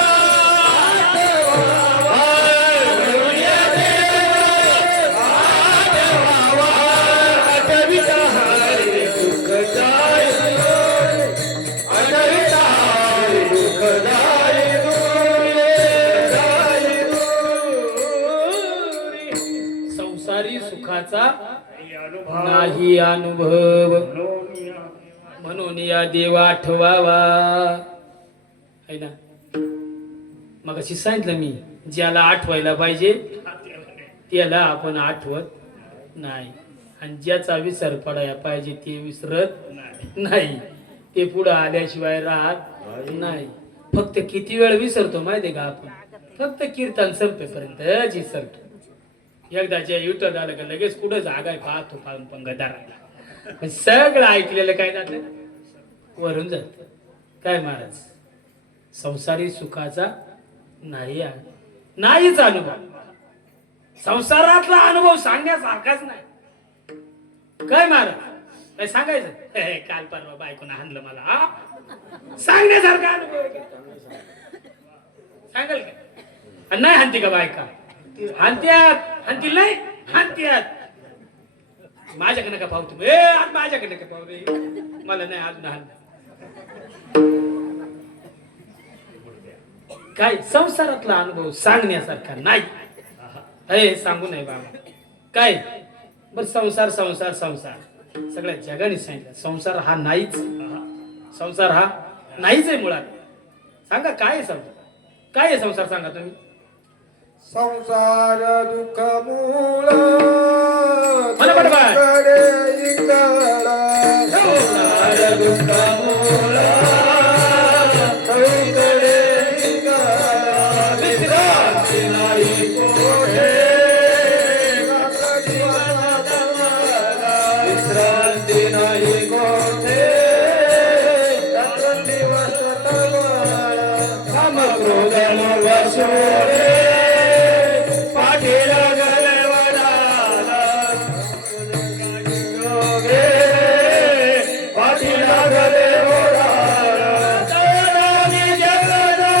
आठवावा, म्हणून या देवा आठवावा. आठविता हारी सुख जाय दूरी, आठविता हारी सुख जाय दूरी, जाय दूरी. संसारी सुखाचा अनुभव नाही अनुभव, म्हणून या देवा आठवावा. है ना, मग अशी सांगितलं मी, ज्याला आठवायला पाहिजे त्याला आपण आठवत नाही, आणि ज्याचा विसर पडायला पाहिजे ते विसरत नाही. ते पुढं आल्याशिवाय राहत नाही. फक्त किती वेळ विसरतो माहितीये का आपण, फक्त कीर्तन संपेपर्यंत विसरतो. एकदाच्या युद्धात आलं का लगेच कुठं जागा पाहतो पाहून पंगदाराला, सगळं ऐकलेलं काय जात वरून जात. काय महाराज, संसारी सुखाचा नाही नाहीच अनुभव. संसारातला अनुभव सांगण्यासारखाच नाही. काय महाराज, काय सांगायचं, काल परवा बायकोनं हाणलं मला, हा सांगण्यासारखा अनुभव आहे का? सांगाल का? नाही हाणती का बायका? हानत्यात, हानतील नाही हानत्यात. माझ्याकडे का पाहू तुम्ही, माझ्याकडे का पाहू रे, मला नाही अजून हान. काय संसारातला अनुभव सांगण्यासारखा नाही. हे सांगू नाही बाबा. काय बर, संसार संसार संसार सगळ्या जगाने सांगितलं संसार हा नाहीच. संसार हा नाहीच आहे मुळात. सांगा काय आहे संसार, काय आहे संसार सांगा तुम्ही. संसार दुःख मूळ मला बरोबर. संसार दुःख मूळ विश्रांती नाही कोठे, विश्रांती नाही कोठे. दिवस काम क्रोध मोह सोडे, पाठीला गलवडाला पाठीला गलवडाला. जगदानी जगदा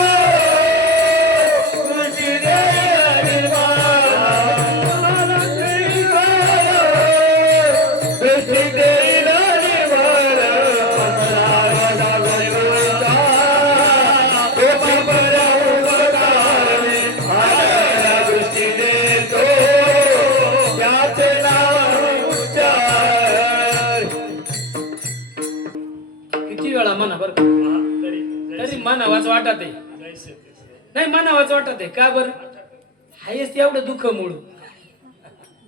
कृषी देवी बाळा, कृषी देवी बाळा. पत्राला गलवडा तो पपरा उभकारे, आला दृष्टी देतो त्याचे नाव उच्चार. किती वेळा म्हणा बरं का? तरी म्हणावाच वाटत आहे. नाही म्हणावाच वाटत आहे का बरं, हायच तेवढं दुःख मूळ.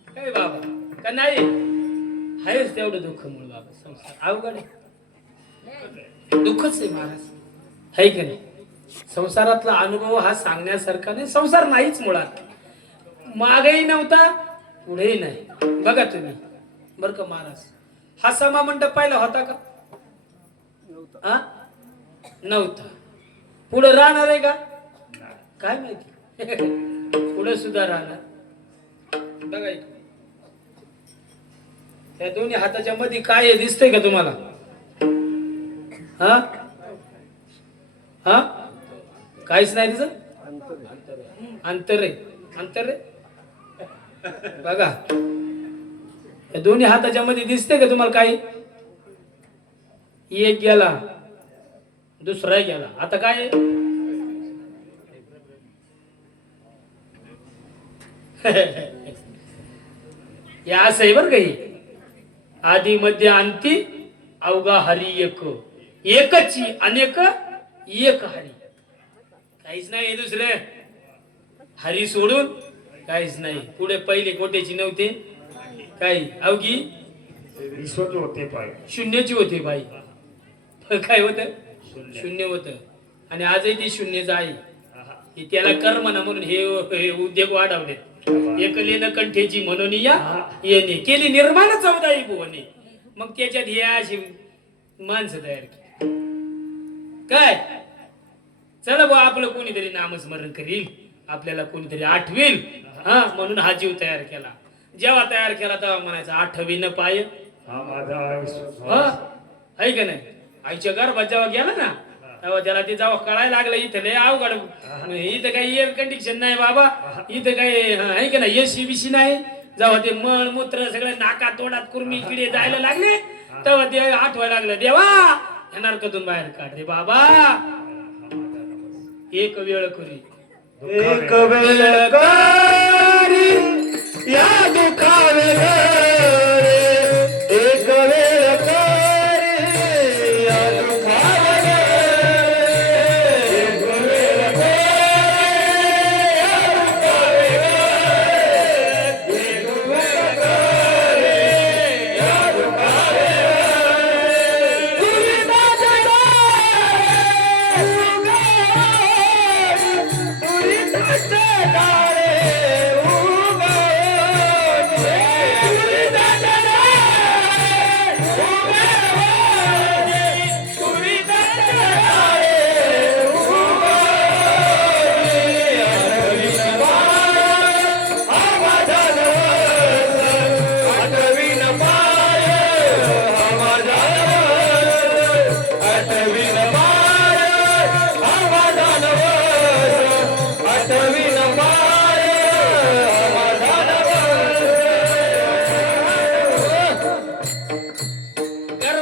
काय बाबा का नाही, हायच तेवढं दुःख मूळ बाबा. संसार अवघड आहे, दुःखच आहे महाराज, है की नाही. संसारातला अनुभव हा सांगण्यासारखा नाही. संसार नाहीच मुळात. मागेही नव्हता, पुढेही नाही. बघा तुम्ही बर का महाराज, हा समा मंडप पाहिला होता का? हा नव्हता. पुढे राहणार आहे का? काय माहिती. पुढे सुद्धा राहणार. बघा इकडे. त्या दोन्ही हाताच्या मध्ये काय आहे दिसतंय का तुम्हाला? हा हा काहीच नाही तिचं. अंतर आहे, अंतर आहे. बघा या दोन्ही हाताच्या मध्ये दिसते का तुम्हाला काही? एक गेला, दुसरा गेला. आता काय आहे? या असं आहे बरं काही. आधी मध्य अंती अवघा हरी एक, एकची अनेक एक हरी. काहीच नाही दुसरे हरी सोडून काहीच नाही. पुढे पहिले कोट्याची नव्हते काही, अवघी विश्वच होते पाय शून्याची होती बाई. काय होत? शून्य होत. आणि आजही ती शून्यच आहे. हे त्याला कर्म ना म्हणून हे उद्योग वाढवले. एकलेन कंठेची म्हणून या येणे केली निर्माण 14 भुवने. मग त्याच्यात हे अशी माणसं तयार केली. काय चला बा आपलं कोणीतरी नामस्मरण करील, आपल्याला कोणीतरी आठवेल, हा म्हणून हा जीव तयार केला. जेव्हा तयार केला तेव्हा म्हणायचा आठवीन पाय. हा माझा हा आहे का नाही? आईच्या गर्भात जेव्हा गेला ना तेव्हा त्याला ते जेव्हा कळायला लागलं इथं लय अवघड, इथं काही एअर कंडिशन नाही बाबा, इथं काही आहे का नाही एसी बिसी नाही. जेव्हा ते मळ मूत्र सगळं नाकात तोंडात कुर्मी किडे जायला लागले तेव्हा ते आठवायला लागलं देवा या नरकातून बाहेर काढ रे बाबा. एक वेळ करी एक वेळ करी या दुखावे रे, एक वेळ करी या दुखावे रे, एक वेळ करी या दुखावे रे, एक वेळ करी या दुखावे रे. तुझी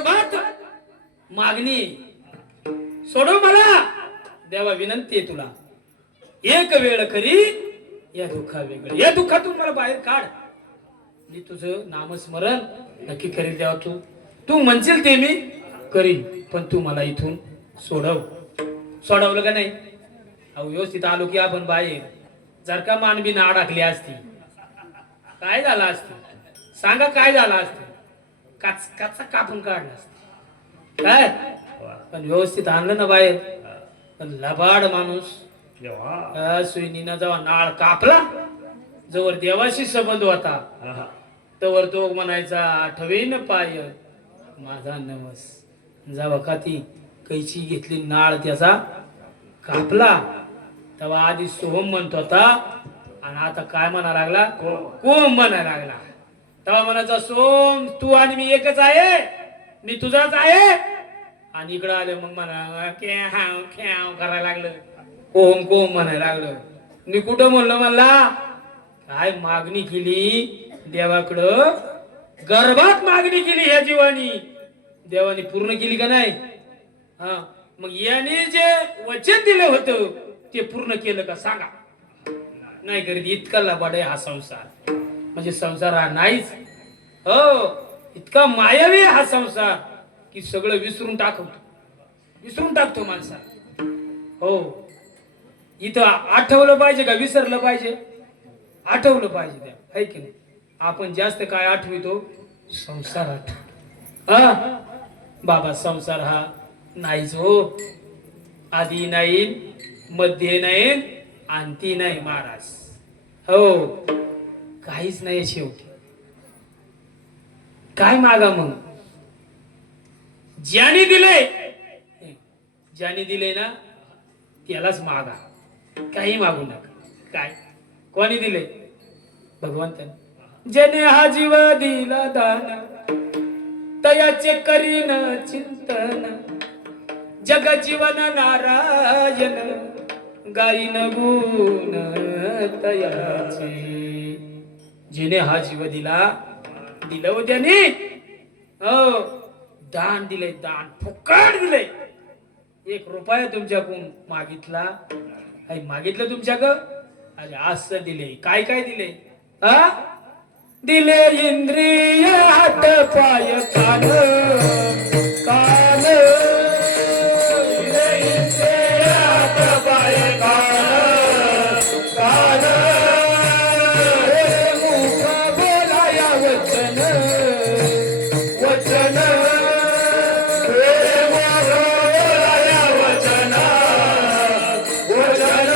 माझ्या मागणी सोडव मला देवा, विनंती आहे तुला. एक वेळ करी या दुःखा वेगळं, या दुःखातून मला बाहेर काढ. मी तुझं नामस्मरण नक्की करील देवा. तू म्हणशील ते मी करील, पण तू मला इथून सोडव. सोडवलं का नाही? अहो व्यवस्थित आलो की आपण बाहेर. जर का मानवी ना अडकली असती काय झालं असतं? सांगा काय झालं असतं? काचा कापून काढला असत काय? पण व्यवस्थित आणलं ना बाहेर. पण लबाड माणूस सुईनीनं जेव्हा नाळ कापला, जवळ देवाशी संबंध होता तवर तो म्हणायचा आठवेन पाय माझा नवस. जेव्हा का ती कैची घेतली नाळ त्याचा कापला तेव्हा आधी सोहम म्हणत होता आणि आता काय म्हणा लागला? कोम म्हणायला लागला. तेव्हा म्हणायचा सोम तू आणि मी एकच आहे, मी तुझाच आहे. आणि इकडं आले मग म्हणा ख्याव ख्याव करायला लागलं, कोम कोम म्हणायला लागलं. मी कुठं म्हणलं मला काय मागणी केली देवाकडं? गर्भात मागणी केली ह्या जीवानी, देवानी पूर्ण केली का नाही? हा मग याने जे वचन दिलं होतं ते पूर्ण केलं का सांगा? नाही करीत. इतका लबाड आहे हा संसार. म्हणजे संसार हा नाहीच. हो इतका मायावी हा संसार की सगळं विसरून टाकतो माणसा. हो इथं आठवलं पाहिजे का विसरलं पाहिजे? आठवलं पाहिजे त्या, है की नाही? आपण जास्त काय आठवितो? संसार आठवतो. हा बाबा संसार हा नाहीच हो. आधी नाही, मध्ये नाही, अंती नाही महाराज. हो काहीच नाही शेवटी. काय मागा मग? ज्याने दिले ना त्यालाच मागा, काही मागू नका. काय कोणी दिले? भगवंताने. ज्याने हा जीव दिला दान तयाचे करीन चिंतन, जग जीवन नारायण गाईन गुण तयाचे. जिने हा जीव दिलं हो त्याने, हो दान दिले, दान फुकट दिले. 1 रुपया तुमच्याकडून मागितला, काही मागितलं तुमच्याकडं? अरे असं दिले. काय काय दिले? हा दिले इंद्रिय हात पाय कान, कान दिले इंद्रिय हात पाय कान, कान मुख बोलाया वचन, वचन बोलाया वचन, वचन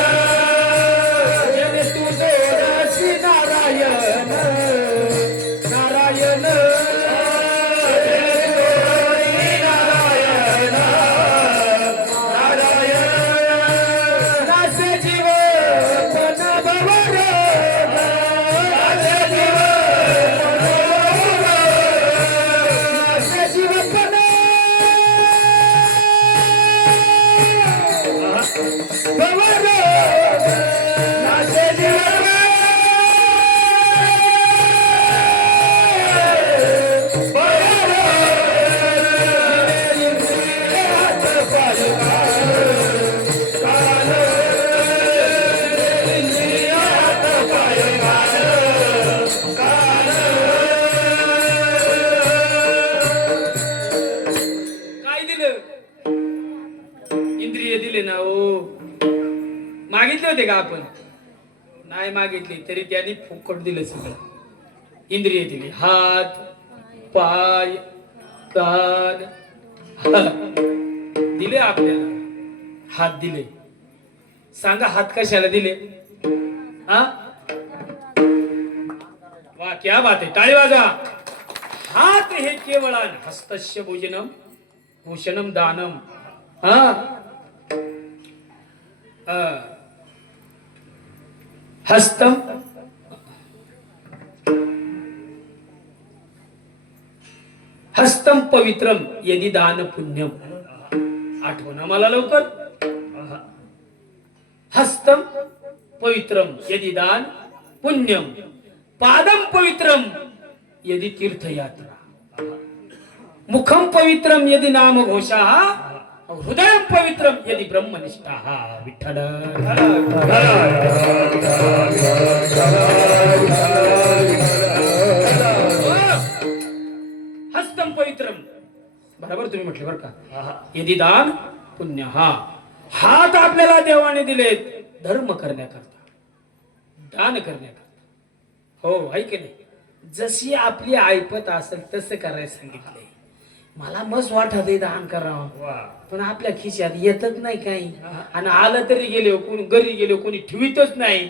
जन तुझोरसी नारायण, नारायण नारायण, नारायण नासे जीव मन भवर, नासे जीव मन भवर, नासे जीव मन भवर, नासे जीव काय दिलं? इंद्रिय दिले ना हो. मागितले होते का आपण? नाही मागितले तरी त्यांनी फुकट दिलं सगळं. इंद्रिय दिली, हात पाय कान दिले आपल्याला. हात दिले, सांगा हात कशाला दिले? हा वा क्या बात आहे, टाळी वाजा. हात हे केवळ हस्तस्य भोजनम भूषणम दानम. हा हस्तम हस्तम पवित्रम यदि दान पुण्यम. आठवण मला लवकर. हस्तम पवित्रम यदि दान पुण्यम, पादम पवित्रम यदि तीर्थयात्रा, मुखम पवित्रम यदि नाम घोषा, हृदय पवित्रम यदि ब्रह्मनिष्ठा. विठ्ठल हस्तम पवित्रम, बरोबर तुम्ही म्हटले बरं का. यदि दान पुण्य. हा हात आपल्याला देवाने दिले धर्म करण्याकरता, दान करण्याकरता. हो आहे की नाही? जशी आपली ऐपत असेल तसं करायला सांगितलंय. मला मस्त वाटत दान करावं, पण आपल्या खिशात येतच नाही काही. आणि आलं तरी गेलो, कोणी घरी गेलो कोणी ठेवीतच नाही.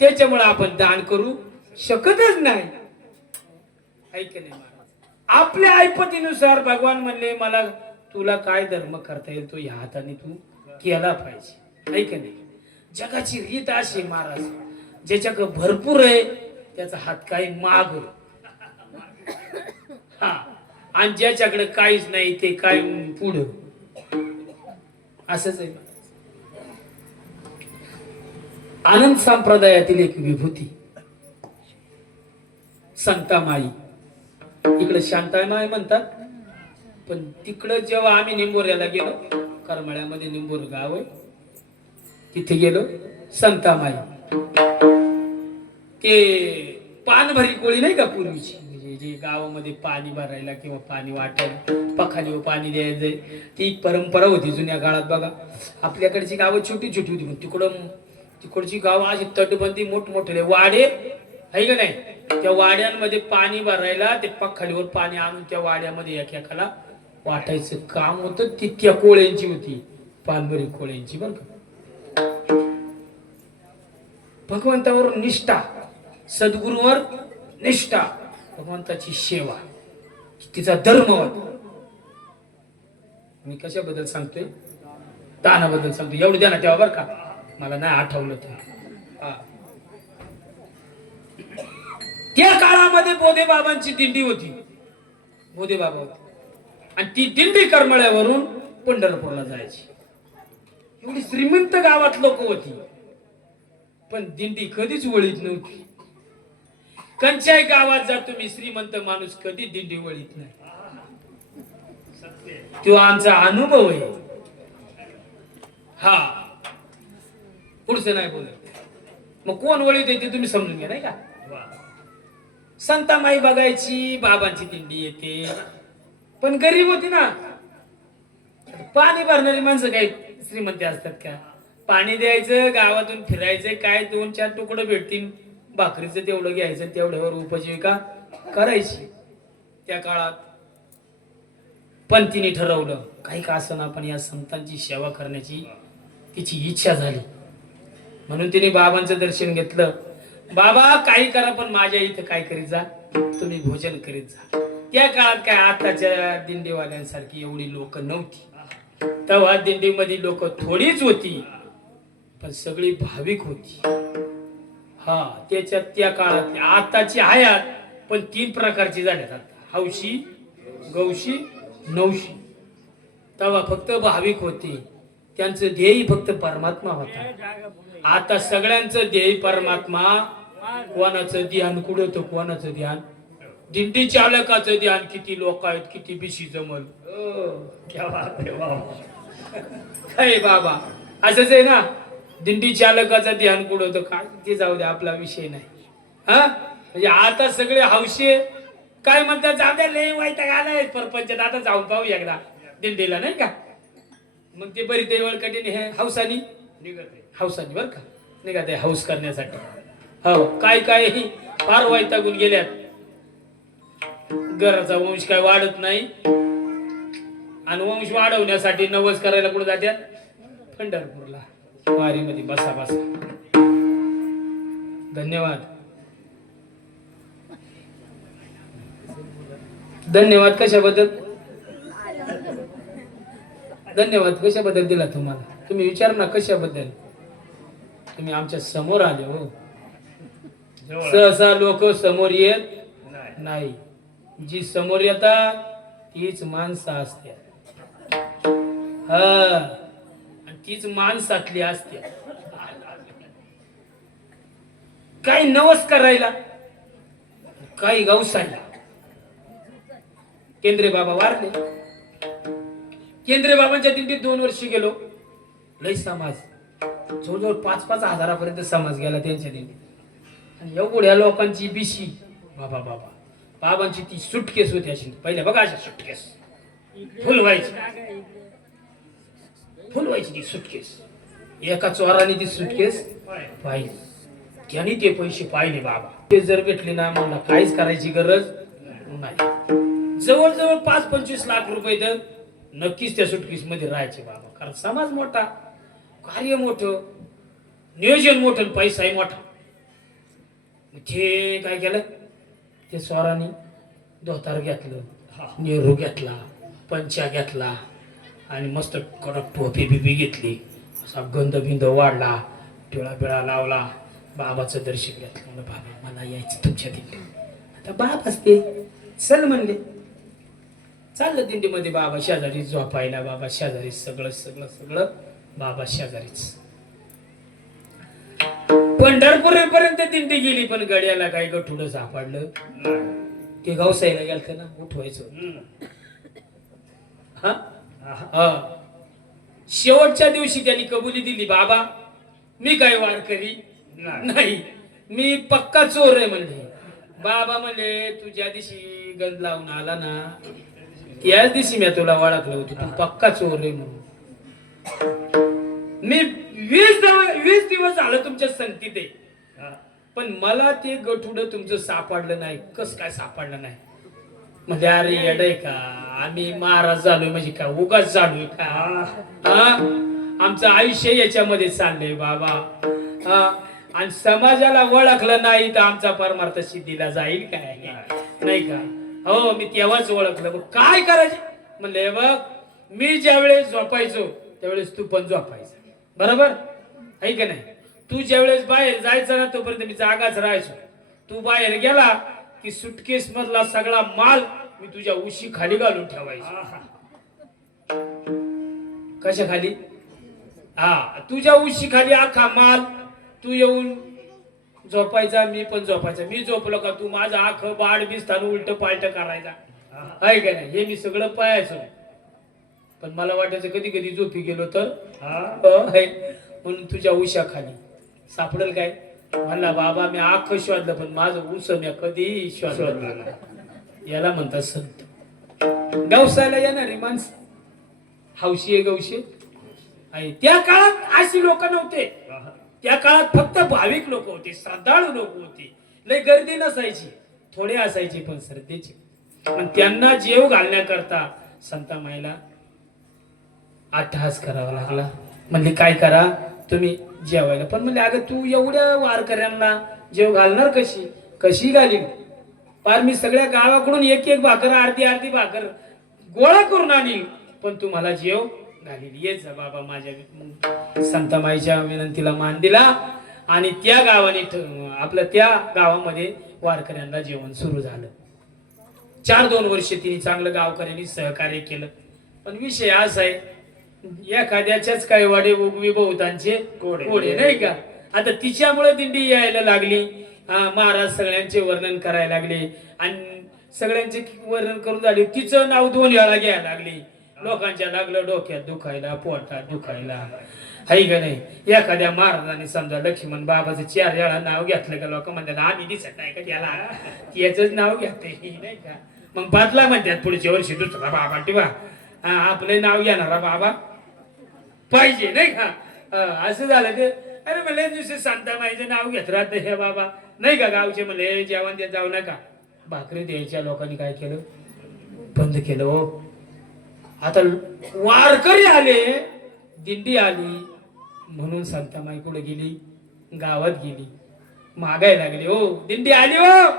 त्याच्यामुळे आपण दान करू शकतच नाही. ऐक नाही महाराज, आपल्या ऐपतीनुसार भगवान म्हणले मला तुला काय धर्म करता येईल तो ह्या हाताने तू केला पाहिजे. ऐक नाही, जगाची रीत अशी महाराज, ज्याच्याकडे भरपूर आहे त्याचा हात काही माग, हा, आणि ज्याच्याकडे काहीच नाही ते काय पुढं. असंच आहे. आनंद संप्रदायातील एक विभूती संतामाई, इकडे शांतामाई म्हणतात, पण तिकडं जेव्हा आम्ही निंबोऱ्याला गेलो, करमाळ्यामध्ये निंबोर गाव आहे, तिथे गेलो संतामाई. ते पानभरी कोळी नाही का पूर्वीची, म्हणजे जे गावामध्ये पाणी भरायला किंवा पाणी वाटायला पखालीवर पाणी द्यायचं, ती परंपरा होती जुन्या काळात. बघा आपल्याकडची गावं छोटी छोटी होती, पण तिकडची गावं अशी तटबंदी मोठमोठे वाडे आहे का नाही, त्या वाड्यांमध्ये पाणी भरायला ते पखालीवर पाणी आणून त्या वाड्यामध्ये एकेकाला वाटायचं काम होतं. ती त्या कोळ्यांची होती, पानभरी कोळ्यांची बरं का. भगवंतावर निष्ठा, सद्गुरूवर निष्ठा, भगवंताची सेवा, तिचा धर्म होता. मी कशाबद्दल सांगतोय? दानाबद्दल सांगतोय. एवढं द्या ना तेव्हा बरं का, मला नाही आठवलं तर. त्या काळामध्ये बोधे बाबांची दिंडी होती, बोधे बाबा होते, आणि ती दिंडी करमळ्यावरून पंढरपूरला जायची. एवढी श्रीमंत गावात लोक होती, पण दिंडी कधीच वळीत नव्हती. कंचाय गावात जा तुम्ही श्रीमंत माणूस कधी दिंडी वळीत नाही. तो आमचा अनुभव आहे. हा पुढचं नाही बोलत. मग कोण वळीत आहे ते तुम्ही समजून घ्या, नाही का? संतामाई बघायची, बाबांची दिंडी येते, पण गरीब होती ना. पाणी भरणारी माणसं काही श्रीमंती असतात का? पाणी द्यायचं, गावातून फिरायचं, काय 2-4 तुकडं भेटतील, भाकरीचं तेवढं घ्यायचं, तेवढ्यावर उपजीविका करायची. त्या काळात पण तिने ठरवलं काही का असं आपण या संतांची सेवा करण्याची तिची इच्छा झाली. म्हणून तिने बाबांचं दर्शन घेतलं. बाबा काही करा पण माझ्या इथं काय करीत जा, तुम्ही भोजन करीत जा. त्या काळात काय आताच्या दिंडीवाल्यांसारखी एवढी लोक नव्हती. तेव्हा दिंडीमध्ये लोक थोडीच होती, पण सगळी भाविक होती. हा त्याच्यात त्या काळात आताची हयात पण 3 प्रकारची झाल्यात आता, हौशी, गौशी, नवशी. तेव्हा फक्त भाविक होते, त्यांचं ध्येय फक्त परमात्मा होता. आता सगळ्यांचं ध्येय परमात्मा. कोणाचं ध्यान कुठं तर कोणाचं ध्यान दिंडी चालकाचं ध्यान किती लोक आहेत, किती बिशी जमल. क्या बात आहे बाबा. काय बाबा असंच आहे ना. दिंडी चालकाचं ध्यान कुठं होतं काय ते जाऊ दे, आपला विषय नाही. हा म्हणजे आता सगळे हौशी काय म्हणतात, जाऊ द्या लय वैताग आलाय परपंचात, आता जाऊन पाहू एकदा दिंडीला, नाही का? मग ते बरी ते वळकटीने हे हौसानी निघत आहे, हौसानी बरं का निघत आहे हौस करण्यासाठी. हो काय काय फार वैतागून गेल्यात. घराचा वंश काय वाढत नाही, आणि वंश वाढवण्यासाठी नवस करायला कुठे जात्यात? पंढरपूरला वारीमध्ये बसा बसा. धन्यवाद. धन्यवाद कशाबद्दल? धन्यवाद कशाबद्दल दिला तुम्हाला? तुम्ही विचार ना कशाबद्दल. तुम्ही आमच्या समोर आले हो. सहसा लोक समोर येत नाही. जी समोर येतात तीच माणसं असतात. हा आणि तीच माणसातली असते. काही नवस करायला, काही गवसायला. केंद्रे बाबा वारले. केंद्रे बाबांच्या दिंडीत 2 वर्ष गेलो. लय समाज, जवळजवळ 5-5 हजारापर्यंत समाज गेला त्यांच्या दिंडीत. आणि एवढ्या लोकांची बिशी बाबा बाबा. बाबांची ती सुटकेस होती अशी पहिले बघा, अशा सुटकेस फुल व्हायची ती सुटकेस. एका चोराने ती सुटकेस पाहिली, त्याने ते पैसे पाहिले बाबा. ते जर भेटले ना मला काहीच करायची गरज नाही. जवळजवळ 5-25 लाख रुपये तर नक्कीच त्या सुटकेस मध्ये राहायचे बाबा. कारण समाज मोठा, कार्य मोठं, नियोजन मोठं, पैसाही मोठा. ते काय केलं, ते स्वरांनी धोतार घेतलं, नेहरू घेतला, पंचा घेतला, आणि मस्त कडक टोपी बिपी घेतली, असा गंध बिंद वाढला, टिळा बिळा लावला, बाबाचं दर्शन घेतलं. म्हणलं बाबा मला यायचं तुमच्या दिंडीत. आता बाप असते चल म्हणले. चाललं दिंडीमध्ये. बाबा शेजारी झोपायला, बाबा शेजारी सगळं सगळं सगळं बाबा शेजारीच. पंढरपूर पर्यंत दिंडी गेली, पण गड्याला काही गठुडं सापडलं. ते गावसाईला गेलत ना उठवायचं. हा शेवटच्या दिवशी त्यांनी कबुली दिली, बाबा मी काय वारकरी नाही, मी पक्का चोर आहे म्हणले. बाबा म्हणले तू ज्या दिवशी गंध लावून आला ना त्याच दिवशी मी तुला ओळखलं होतं, तू पक्का चोर आहे म्हणून. मी 20 दिवस झालं तुमच्या संगतीत आहे, पण मला ते गठुड तुमचं सापडलं नाही. कस काय सापडलं नाही? म्हणजे अरे येडय का, आम्ही महाराज झालोय म्हणजे का उगाच झालोय का? आमचं आयुष्य याच्यामध्ये चाललंय बाबा. आणि समाजाला ओळखलं नाही तर आमचा परमार्थ सिद्धीला जाईल काय? नाही का? हो मी तेव्हाच ओळखलं. मग काय करायचं म्हणले, बघ मी ज्या वेळेस झोपायचो त्यावेळेस तू पण झोपायचं, बरोबर आहे का नाही? तू ज्या वेळेस बाहेर जायचं ना तोपर्यंत मी जागाच राहायचो. तू बाहेर गेला की सुटकेस मधला सगळा माल मी तुझ्या उशी खाली घालून ठेवायचो. कशा खाली? तुझ्या उशी खाली अख्खा माल तू येऊन झोपायचा मी पण झोपायचा. मी झोपलो का तू माझं आख बाड बिस्तान उलट पालट करायचा आहे का नाही, हे मी सगळं पाहायचो. पण मला वाटायचं कधी कधी झोपी गेलो तर आहे म्हणून तुझ्या उशाखाली सापडेल काय. म्हणला बाबा मी आख शोधलं पण माझं उस मी कधी शोधलं नाही. याला म्हणतात संत. गवसायला येणारी माणसं हौशी आहे गौशी आहे. त्या काळात अशी लोक नव्हते. त्या काळात फक्त भाविक लोक होते, श्रद्धाळू लोक होते. लय गर्दी नसायची, थोडे असायचे पण श्रद्धेचे. आणि त्यांना जेव घालण्याकरता संता माईला अट्टहास करावा लागला. म्हणले काय करा तुम्ही जेवायला. पण म्हणले अगं तू एवढ्या वारकऱ्यांना जेव घालणार कशी, कशी घालील. पार मी सगळ्या गावाकडून एक एक भाकर अर्धी अर्धी भाकर गोळा करून आणील पण तू मला जेव घालील. येच बाबा माझ्या संतमाईच्या विनंतीला मान दिला आणि त्या गावाने आपल्या त्या गावामध्ये वारकऱ्यांना जेवण सुरू झालं. 4-2 वर्ष तिने चांगलं गावकऱ्यांनी सहकार्य केलं. पण विषय असा आहे एखाद्याच्याच काही वाडे उगवी बहुतांचे कोडे नाही का. आता तिच्यामुळे दिंडी यायला लागली. महाराज सगळ्यांचे वर्णन करायला लागले आणि सगळ्यांचे वर्णन करून झाले. तिचं नाव 2 वेळा घ्यायला लागली. लोकांच्या लागलं डोक्यात दुखायला, पोटात दुखायला हाय का नाही. एखाद्या महाराजांनी समजा लक्ष्मण बाबाचं 4 वेळा नाव घेतलं का लोक म्हणतात आम्ही दिसत नाही का त्याला, याच नाव घेते नाही का. मग बदला म्हणतात पुढच्या वर्षी दुसरा बाबा ठेवा, आपलं नाव घेणारा बाबा पाहिजे नाही का. असं झालं ते. अरे म्हणले दुसरे संतामाईचं नाव घेत राहत हे बाबा नाही का. गावचे म्हणले जेवण देत जाऊ नका. भाकरी द्यायच्या लोकांनी काय केलं, बंद केलं. हो आता वारकरी आले, दिंडी आली म्हणून संतामाई कुठे गेली, गावात गेली, मागायला लागली. हो दिंडी आली, हो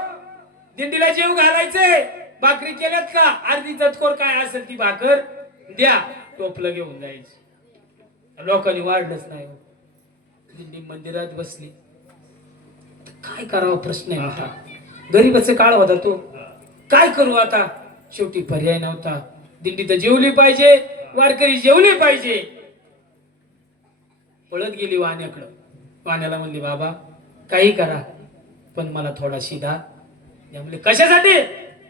दिंडीला जेव घालायचंय, भाकरी केल्यात का, अर्धी चतकोर काय असेल ती भाकर द्या, टोपलं घेऊन जायचं. लोकांनी वाढलंच नाही. दिंडी मंदिरात बसली. काय करावं प्रश्न आहे मोठा. गरीबाचा काळ होता तो. काय करू आता. शेवटी पर्याय नव्हता. दिंडी तर जेवली पाहिजे, वारकरी जेवले पाहिजे. पळत गेली वाण्याकडं. वाण्याला म्हणली बाबा काही करा पण मला थोडा शिधा. म्हणले कशासाठी.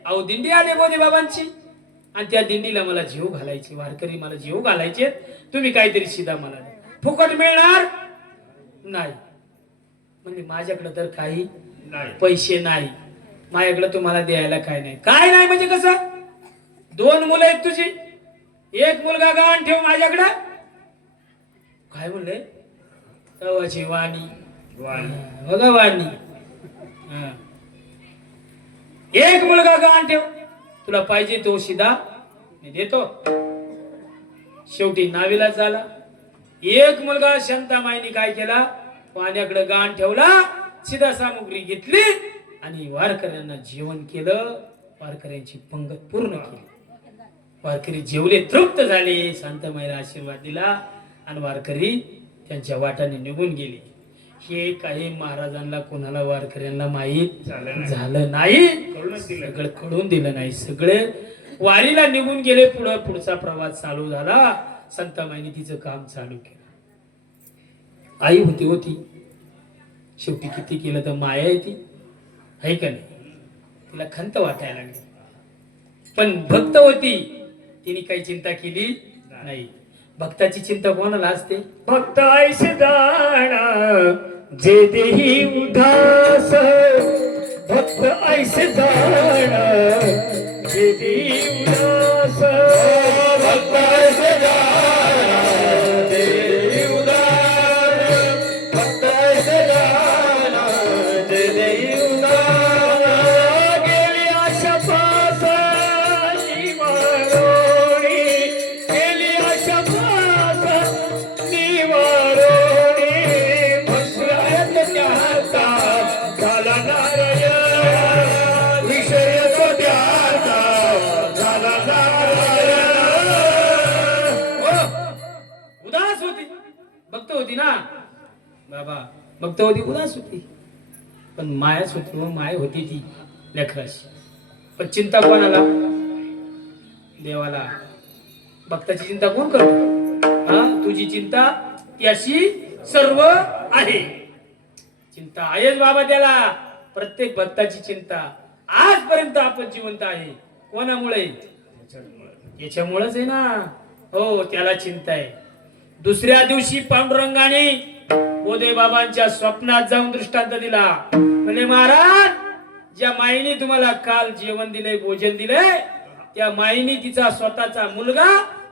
अहो दिंडी आले मोदी बाबांची आणि त्या दिंडीला मला जीव घालायची, वारकरी मला जीव घालायचे, तुम्ही काहीतरी शिधा मला द्या. फुकट मिळणार नाही. म्हणजे माझ्याकडे तर काही पैसे नाही, माझ्याकडे तुम्हाला द्यायला काय नाही. काय नाही म्हणजे कसं. 2 मुलं आहेत तुझी, 1 मुलगा गहाण ठेव माझ्याकडे. काय म्हणले तवाची वाणी बघा वाणी. 1 मुलगा गहाण ठेव, तुला पाहिजे तो शिधा मी देतो. शेवटी नावीलाच झाला. 1 मुलगा शांतामाईने काय केला, वाण्याकडे गहाण ठेवला, शिधा सामुग्री घेतली आणि वारकऱ्यांना जेवण केलं. वारकऱ्यांची पंगत पूर्ण केली. वारकरी जेवले, तृप्त झाले. शांतामाईला आशीर्वाद दिला आणि वारकरी त्यांच्या वाटाने निघून गेले. हे काही महाराजांना कोणाला वारकऱ्यांना माहीत झालं नाही, सगळं कळून दिलं नाही. सगळे वारीला निघून गेले. पुढचा प्रवास चालू झाला. संतामाईने तिचं काम चालू केलं. आई होती शेवटी किती केलं तर माया आहे ती आहे का नाही. तिला खंत वाटायला लागली. पण भक्त होती, तिने काही चिंता केली नाही. भक्ताची चिंता कोणाला असते. भक्त ऐसे जाण जे देही उदास, भक्त ऐसे जाण जे देही उदास, भक्त ऐसे जाण जे देही उदास, भक्त ऐसे जाण जे देही उदास. गेली आशा पास निवारोणी, गेली आशा पास निवारोणी, भक्त त्याचा झाला नारायण, विषय तो त्याचा झाला नारायण. उदास होती, भक्त होती ना बाबा. भक्त होती, उदास होती, पण मायाच होती. मग माय होती ती लेकराशी. पण चिंता कोणाला, देवाला. भक्ताची चिंता कोण करतो. तुझी चिंता त्याशी सर्व आहे. चिंता आहेच बाबा त्याला. प्रत्येक भक्ताची चिंता. आजपर्यंत आपण जिवंत आहे कोणामुळे? याच्यामुळेच आहे ना. हो, त्याला चिंता आहे. दुसऱ्या दिवशी पांडुरंगाने बोधे बाबांच्या स्वप्नात जाऊन दृष्टांत दिला. म्हणजे महाराज, ज्या माईने तुम्हाला काल जेवण दिलंय, भोजन दिलंय, त्या माईने तिचा स्वतःचा मुलगा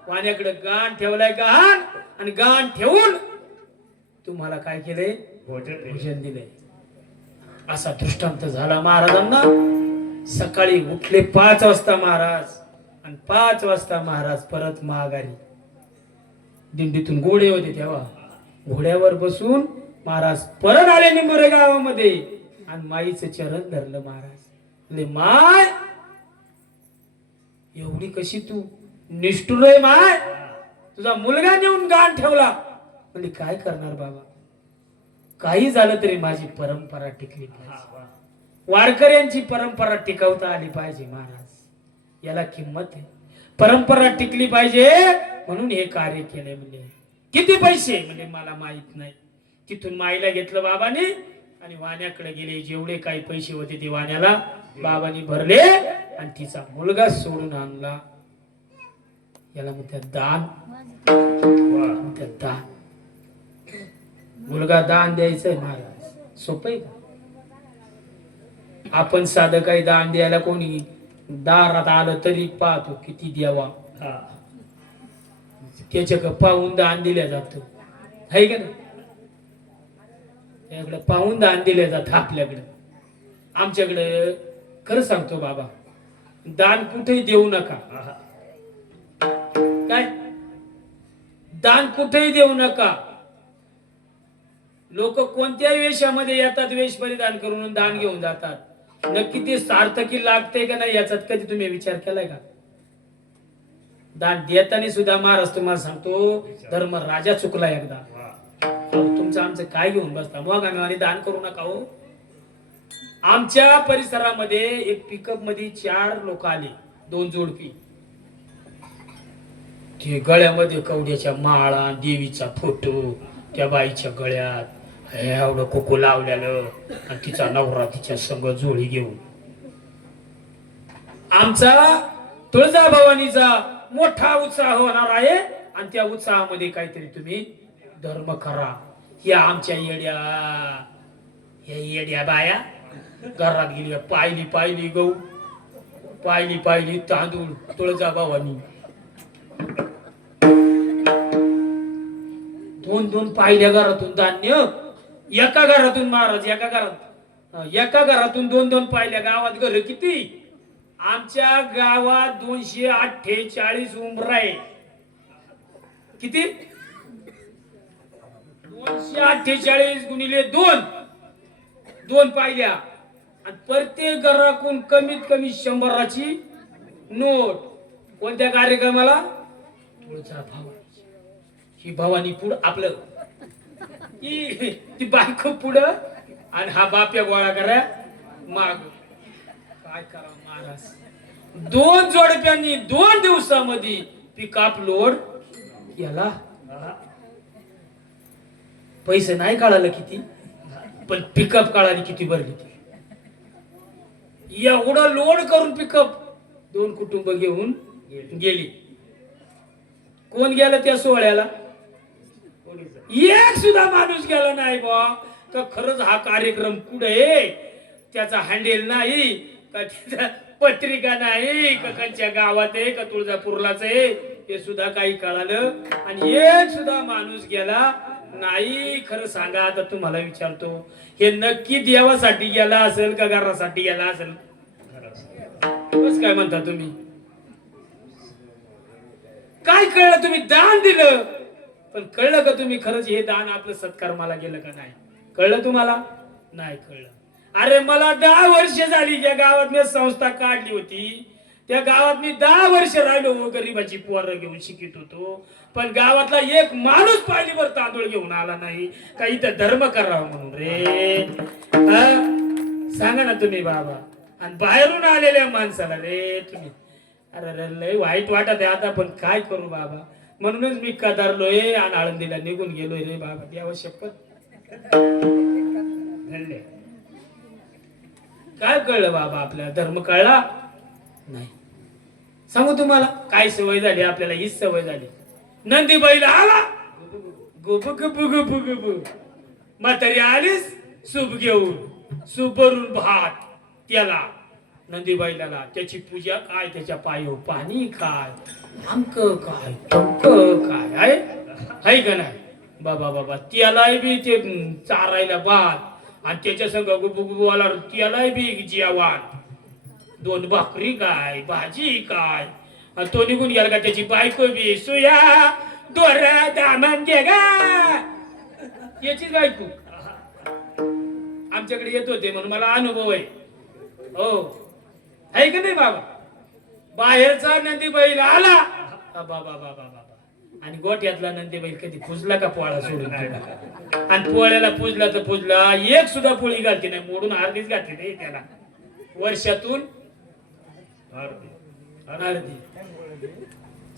वाण्याकडे गाण ठेवलाय. गाण आणि गाण ठेवून तुम्हाला काय केलंय? भोजन दिलंय. असा दृष्टांत झाला महाराजांना. सकाळी उठले 5 वाजता महाराज, आणि 5 वाजता महाराज परत माघारी. दिंडीतून घोडे होते तेव्हा, घोड्यावर बसून महाराज परत आले निंबोरे गावामध्ये आणि माईचं चरण धरलं महाराज. म्हणजे माय, एवढी कशी तू निष्ठुर आहे माय? तुझा मुलगा नेऊन गाण ठेवला. म्हणजे काय करणार बाबा, काही झालं तरी माझी परंपरा टिकली पाहिजे. वारकऱ्यांची परंपरा टिकवता आली पाहिजे महाराज. याला किंमत आहे. परंपरा टिकली पाहिजे म्हणून हे कार्य केले. म्हणजे किती पैसे म्हणजे मला माहित नाही. तिथून माईला घेतलं बाबांनी आणि वाण्याकडे गेले. जेवढे काही पैसे होते ते वाण्याला बाबांनी भरले आणि तिचा मुलगा सोडून आणला. याला म्हणतात दान. म्हणतात दान. मुलगा दान द्यायचंय महाराज, सोपं आहे का? आपण साधं काही दान द्यायला कोणी दारात आलं तरी पाहतो किती द्यावा. त्याच्या पाहून दान दिल्या जात आहे का नाही? त्याकडे पाहून दान दिले जात आपल्याकडे. आमच्याकडे खरं सांगतो बाबा, दान कुठेही देऊ नका. काय दान कुठेही देऊ नका. लोक कोणत्याही वेशामध्ये येतात, वेश परिधान करून दान घेऊन जातात. नक्की ते सार्थकी लागते का नाही याचा कधी तुम्ही विचार केलाय का? दान देताना सुद्धा महाराज तुम्हाला सांगतो, धर्म राजा चुकला एकदा. तुमचं आमचं काय घेऊन बसता मग आम्ही दान करू नका हो. आमच्या परिसरामध्ये एक पिकअप मध्ये 4 लोक आले, 2 जोडपी. ते गळ्यामध्ये कवड्याच्या माळा, देवीचा फोटो त्या बाईच्या गळ्यात, एवढं कुकू लावलेलं, आणि तिचा नवरा तिच्या संग जोडी घेऊन. आमचा तुळजाभवानीचा मोठा उत्साह होणार आहे आणि त्या उत्साहामध्ये काहीतरी तुम्ही धर्म करा. या आमच्या येड्या बाया घरात गेली, पाहिली गहू, पाहिली तांदूळ, तुळजाभवानी 2 पाहिल्या घरातून धान्य. एका घरातून महाराज, एका घरातून 2 पाहिल्या. गावात घर किती? आमच्या गावात 248 उंबरा आहे. किती? 248 गुणिले 2 पाहिल्या. आणि प्रत्येक घरातून कमीत कमी 100ची नोट. कोणत्या कार्यक्रमाला? तुळजाभवानी. ही भवानी पुढं आपलं, ती बायको पुढं आणि हा बाप्या गोळा करा माग. काय करा महाराज? 2 जोडप्यांनी 2 दिवसामध्ये पिकअप लोड केला. पैसे नाही काढायला किती, पण पिकअप काढायला किती भरली. एवढं लोड करून पिकअप 2 कुटुंब घेऊन गेली. कोण गेला त्या सोहळ्याला? एक सुद्धा माणूस गेला नाही बा. का खरंच हा कार्यक्रम कुठे, त्याचा हँडल नाही का, त्याचा पत्रिका नाही का, कंच्या गावात आहे का तुळजापूरलाच आहे हे सुद्धा काही कळालं. आणि एक सुद्धा माणूस गेला नाही. खरं सांगा, आता तुम्हाला विचारतो, हे नक्की देवासाठी गेला असेल का घरासाठी गेला असेल? बस काय म्हणता तुम्ही? काय कळलं? तुम्ही दान दिलं, पण कळलं का तुम्ही खरंच हे दान आपलं सत्कर्माला गेलं का नाही? कळलं तुम्हाला? नाही कळलं. अरे मला 10 वर्ष झाली त्या गावात मी संस्था काढली होती. त्या गावात मी 10 वर्ष राहिलो, गरीबाची पोरं घेऊन शिकित होतो. पण गावातला एक माणूस पाहिलीवर तांदूळ घेऊन आला नाही. काही तर धर्म करावा म्हणून रे. सांगा ना तुम्ही बाबा. आणि बाहेरून आलेल्या माणसाला रे तुम्ही, अरे लय वाईट वाटत आहे आता, पण काय करू बाबा. म्हणूनच मी कदारलोय आणि आळंदीला निघून गेलोय रे बाबा. देवा शपथ. घडले. काय कळलं बाबा आपल्याला धर्म कळला नाही. सांगू तुम्हाला काय सवय झाली आपल्याला, हीच सवय झाली. नंदी बैल आला गुप गुप गुप गुप, म्हातारी आलीस सूप घेऊन, सूप भरून भात त्याला नंदी बैलाला, त्याची पूजा काय, त्याच्या पायो पाणी काय, आमक काय तमक काय आहे का नाही बाबा. बाबा त्याला बी ते चारायला भात आणि त्याच्या संग गुबुगुबुवाला त्याला बी जेवण, 2 भाकरी काय, भाजी काय, आणि तो निघून गेला का त्याची बायको बी सुया दोरा दामन दे गा, याचीच बायको आमच्याकडे येत होते म्हणून मला अनुभव आहे. हो आहे का नाही बाबा. बाहेरचा नंदी बैल आला बाबा बाबा बाबा, आणि गोठ्यातला नंदी बैल कधी पुजला का पोळा सोडून, आणि पोळ्याला पुजला तर पुजला, एक सुद्धा पोळी घालते नाही, मोडून अर्धीच घातली नाही त्याला वर्षातून अर्धी.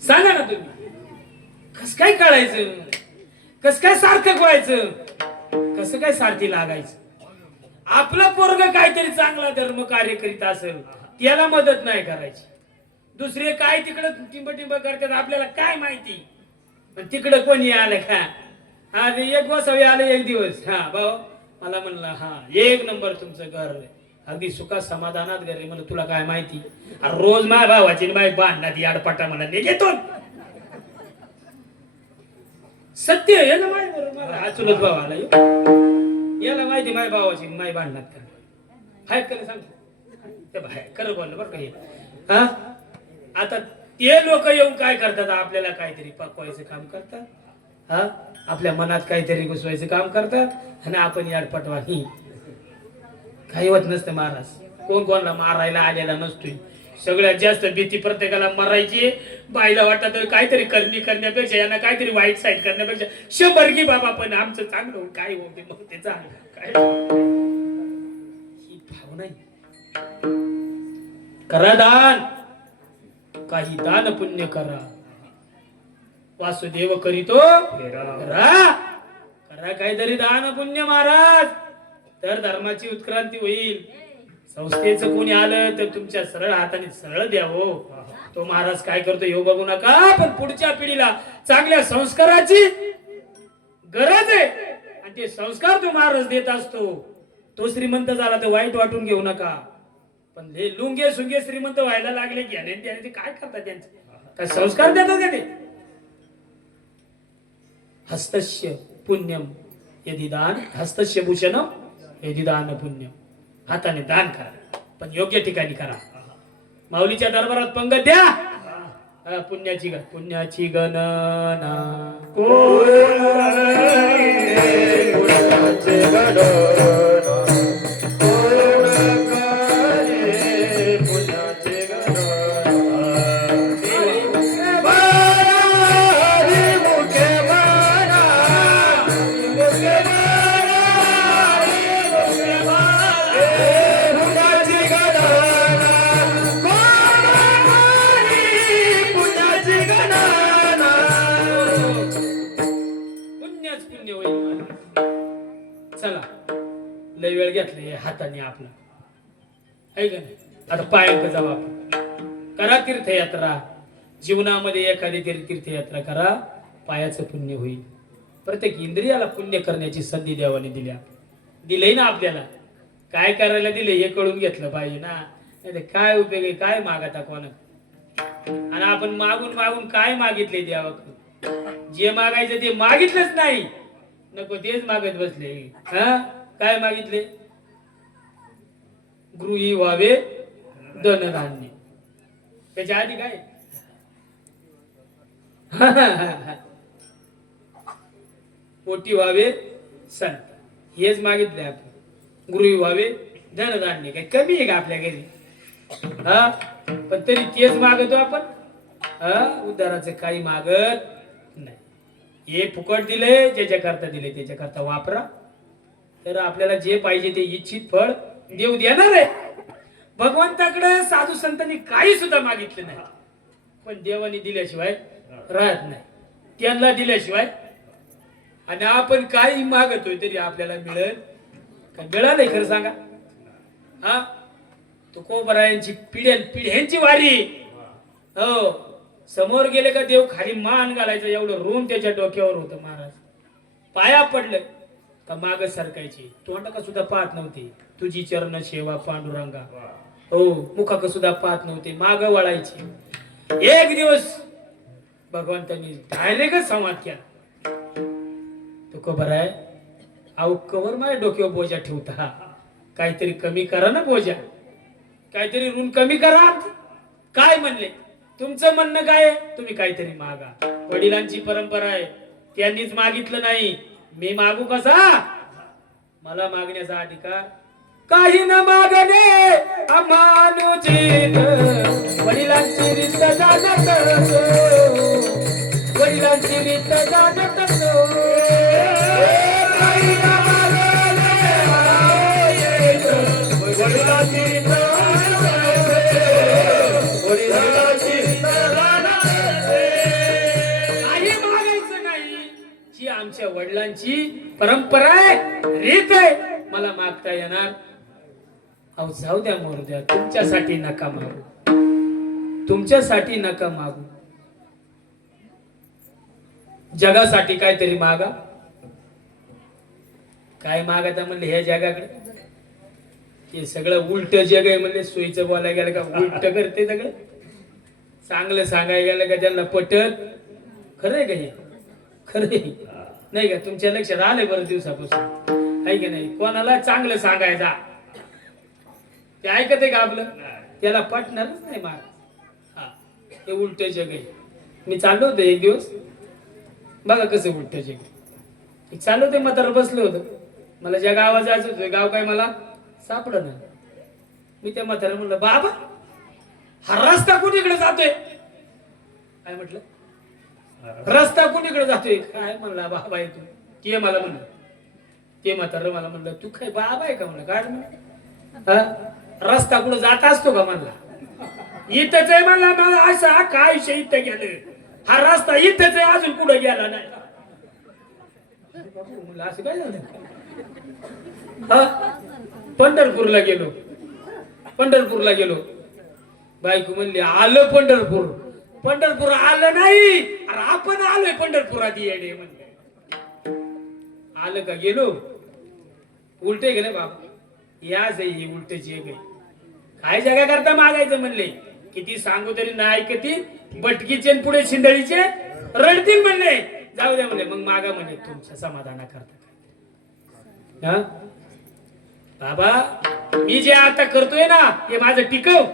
सांगा ना तुम्ही कस काय कळायचं, कस काय सार्थक व्हायचं, कसं काय सारथी लागायचं. आपला पोरग काहीतरी चांगला धर्म कार्य करीत असेल त्याला मदत नाही करायची. दुसरे काय तिकडं टिंब करतात आपल्याला काय माहिती, पण तिकडं कोणी आलं का, हा एक बसावे आले एक दिवस, हा भाऊ मला म्हणलं हा 1 नंबर तुमचं घर, अगदी सुखा समाधानात घर आहे. म्हणलं तुला काय माहिती, रोज माझ्या भावाची माय बांधण्यात याडपाटा मला घेतो. सत्य आहे ना माय बरोबर, हा चुलत भाव आला याला माहिती माय भावाची माय भांडणात का हाय का सांग ते बाहेर खरं बोललं बरं काही. हा आता ते लोक येऊन काय करतात, आपल्याला काहीतरी पकवायचं काम करतात, हा आपल्या मनात काहीतरी घुसवायचं काम करतात, आणि आपण याडपटवा ही काही होत नसतं. महाराज कोण कोणाला मारायला आलेला नसतोय. सगळ्यात जास्त भीती प्रत्येकाला मरायची, बाईला वाटत काहीतरी करणी करण्यापेक्षा यांना काहीतरी वाईट साईड करण्यापेक्षा 100 की बाबा पण आमचं चांगलं हो, काय होते मग ते चांगलं काय ही भाव नाही. करा दान, काही दान पुण्य करा, वासुदेव करीतो करा, करा काहीतरी दान पुण्य महाराज, तर धर्माची उत्क्रांती होईल. संस्थेचं कोणी आलं तर तुमच्या सरळ हाताने सरळ द्या हो. तो महाराज काय करतो हे बघू नका, पण पुढच्या पिढीला चांगल्या संस्काराची गरज आहे, आणि ते संस्कार तो महाराज देत असतो. तो श्रीमंत झाला तर वाईट वाटून घेऊ नका, पण हे लुंगे सुंगे श्रीमंत व्हायला लागले ज्ञाने त्याने ते काय करतात, त्यांचे काय संस्कार देतात का ते. हस्तस्य पुण्यम यदि दान, हस्तस्य भूषणम यदि दान पुण्यम. हाताने दान करा पण योग्य ठिकाणी करा. माऊलीच्या दरबारात पंगत द्या, पुण्याची गणना लय वेळ घेतलाय हाताने आपला आहे का नाही. आता पायांक जाऊ आपण, करा तीर्थयात्रा जीवनामध्ये, एखादी तरी तीर्थयात्रा करा, पायाचं पुण्य होईल. प्रत्येक इंद्रियाला पुण्य करण्याची संधी देवाने दिलंय ना आपल्याला. काय करायला दिले हे कळून घेतलं पाहिजे ना, नाही काय उपयोग आहे, काय मागा कोणा. आणि आपण मागून मागून काय मागितले देवाकडे, जे मागायचं ते मागितलंच नाही, नको तेच मागत बसले. हा काय मागितले, गृही व्हावे धनधान्य, त्याच्या आधी काय पोटी व्हावे संत, हेच मागितले आपण. गृही व्हावे धनधान्य, काय कमी आहे का आपल्या घरी, हा पण तरी तेच मागतो आपण. उद्धाराचं काही मागत नाही. हे फुकट दिले, ज्याच्याकरता दिले त्याच्याकरता वापरा, तर आपल्याला जे पाहिजे ते इच्छित फळ देव देणार आहे. भगवंताकडे साधू संतांनी काही सुद्धा मागितलं नाही, पण देवाने दिल्याशिवाय राहत नाही, त्यांना दिल्याशिवाय. आणि आपण काही मागतोय तरी आपल्याला मिळत काय मिळालंय खरं सांगा? हा तुकोबरायांची पिढ्यांची वारी. हो समोर गेले का देव खाली मान घालायचं एवढं रूम त्याच्या डोक्यावर होतं. महाराज पाया पडलं का माग सरकायची, तोंडका सुद्धा पाहत नव्हती. तुझी चरण सेवा पांडुरंगा. हो मुखाक सुद्धा पाहत नव्हते, माग वळायची. एक दिवस भगवंतांनी डायरेक्ट संवाद केला. तुकोबरा आहे अहो कवर माझ्या डोक्यावर बोजा ठेवता, काहीतरी कमी करा ना बोजा, काहीतरी ऋण कमी करा. काय म्हणले? तुमचं म्हणणं काय आहे? तुम्ही काहीतरी मागा. वडिलांची परंपरा आहे, त्यांनीच मागितलं नाही, मी मागू कसा? मला मागण्याचा अधिकार. काही न मागणे अमानुचित, वडिलांची रीत जाणत असो, वडिलांची रीत जाणत असो. काही न मागणे वडिलांची रीत आमच्या वडिलांची परंपरा आहे, रीत आहे, मला मागता येणार. अहो जाऊ द्या मोर द्या, तुमच्यासाठी नका मागू, तुमच्यासाठी नका मागू, जगासाठी काहीतरी मागा. काय मागायचं म्हणले ह्या जगाकडे? हे सगळं उलट जग आहे म्हणले. सोयीचं बोलायला गेलं का उलट करते सगळं, चांगलं सांगायला गेलं का त्यांना पटत. खरंय का हे? खरंय नाही का? तुमच्या लक्षात आलंय बरं दिवसापासून आहे की नाही? कोणाला चांगलं सांगायचा ते ऐकत आहे का आपलं? त्याला पटणारच नाही माग. हा हे उलट जग आहे. मी चाललो होतो एक दिवस, बघा कसं उलट जग आहे. चाललो होते म्हातारा बसलो होतो, मला ज्या गावात जायचं होतं गाव काय मला सापड ना. मी त्या म्हातारा म्हणलं बाबा हा रस्ता कुणीकडे जातोय? काय म्हटलं? रस्ता कुणीकडे जातोय? काय म्हणला बाबा आहे तू? ते मला म्हणलं, ते म्हातारं मला म्हणलं तू काय बाबा आहे का? म्हणलं काय म्हणलं, रस्ता कुठं जात असतो का? म्हणला इथंच आहे. म्हणला मला असा काय विषय इथं गेलं, हा रस्ता इथंच आहे, अजून कुठं गेला नाही. म्हणलं असं काय झालं? हा पंढरपूरला गेलो, पंढरपूरला गेलो. बायको म्हणली आलं पंढरपूर. पंढरपूर आलं नाही, अरे आपण आलोय पंढरपुरात येणे म्हणले. आलं का गेलो. उलटे गेले बाबा, याच आहे उलटेची एक आहे. काय जगा करता मागायचं म्हणले, किती सांगू तरी नाही ऐकती. बटकीचे पुढे शिंदळीचे रडतील म्हणले. जाऊ द्या म्हणले, मग मागा म्हणे तुमच्या समाधाना करता. हा बाबा मी जे आता करतोय ना हे माझं टिकव.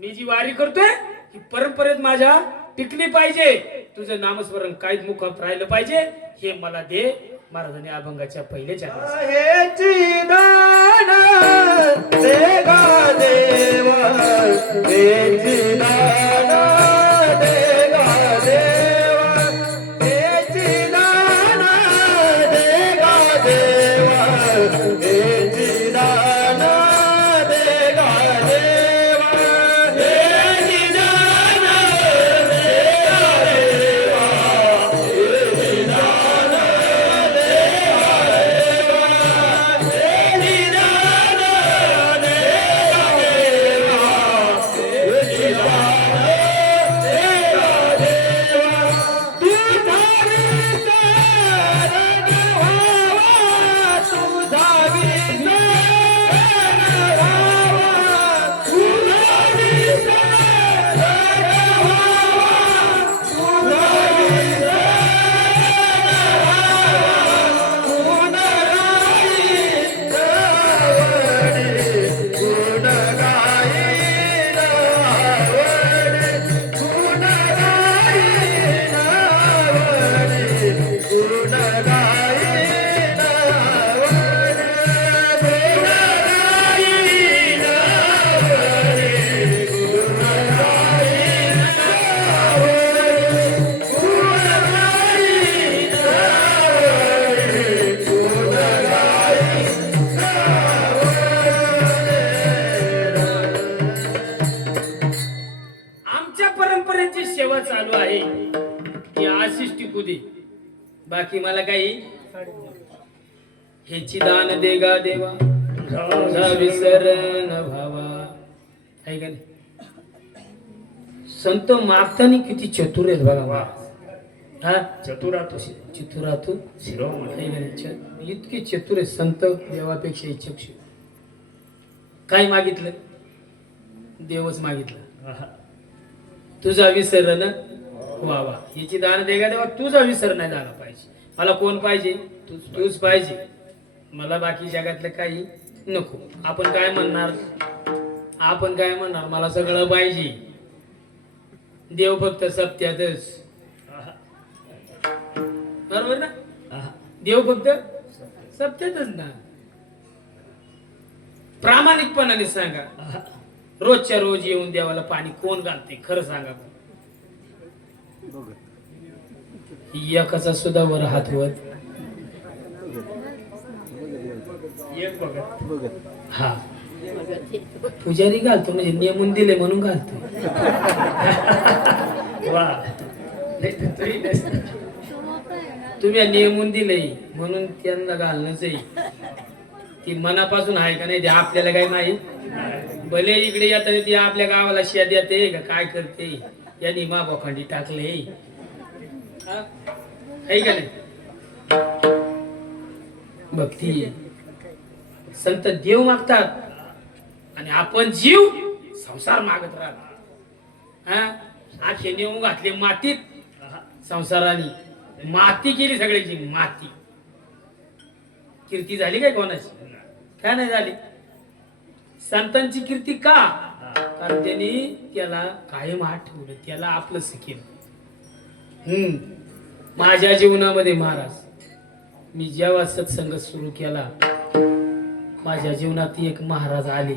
मी जी वारी करतोय ही परंपरेत माझ्या टिकली पाहिजे. तुझं नामस्मरण काहीच मुखात राहिलं पाहिजे, हे मला दे. महाराजांनी अभंगाच्या पहिल्या हेची दान देगा देवा, हेची दान देगा देवा, हेची दान देगा देवा, हेची दान देगा देवा, हेची दान देगा देवा, हेची दान सेवा चालू आहे ती आशिष टिकू दे. बाकी मला काही हेची दान दे गा देवा तुझा विसर न व्हावा. आहे का नाही? संत मागताना किती चतुर आहेत बघा महाराज. हा चतुरातु चतुरातू शिरोमणी. इतके चतुर आहे संत देवापेक्षा इच्छुक. काय मागितलं? देवच मागितलं. तुझा विसर न व्हावा. याची दान दे का देवा तुझा विसर नाही झाला पाहिजे. मला कोण पाहिजे? तूच पाहिजे. मला बाकी जगातलं काही नको. आपण काय म्हणणार? मला सगळं पाहिजे. देव फक्त सत्यातच. बरोबर ना? देव फक्त सत्यातच ना. प्रामाणिकपणाने सांगा, रोजच्या रोज येऊन देवाला पाणी कोण घालते? खरं सांगा. एकाचा सुद्धा वर हात वर. एक बघा. हा पुजारी घालतो म्हणजे नेमून दिले म्हणून घालतो. वा. तुम्ही नेमून दिले म्हणून त्यांना घालणंच आहे. ती मनापासून आहे का नाही ते आपल्याला काय माहित. भले इकडे येतात ती आपल्या गावाला शेत येते का काय करते, यांनी मागोखंडी टाकले. आहे का नाही? भक्ती संत देव मागतात आणि आपण जीव संसार मागत राहतो. आखे नेऊन घातले मातीत. संसाराने माती केली सगळ्याची. माती. कीर्ती झाली काय कोणाची? काय नाही झाली. संतांची कीर्ती का? कारण त्यांनी त्याला कायम आठवलं, त्याला आपलं केलं. माझ्या जीवनामध्ये महाराज मी जेव्हा सत्संग सुरू केला, माझ्या जीवनात एक महाराज आले.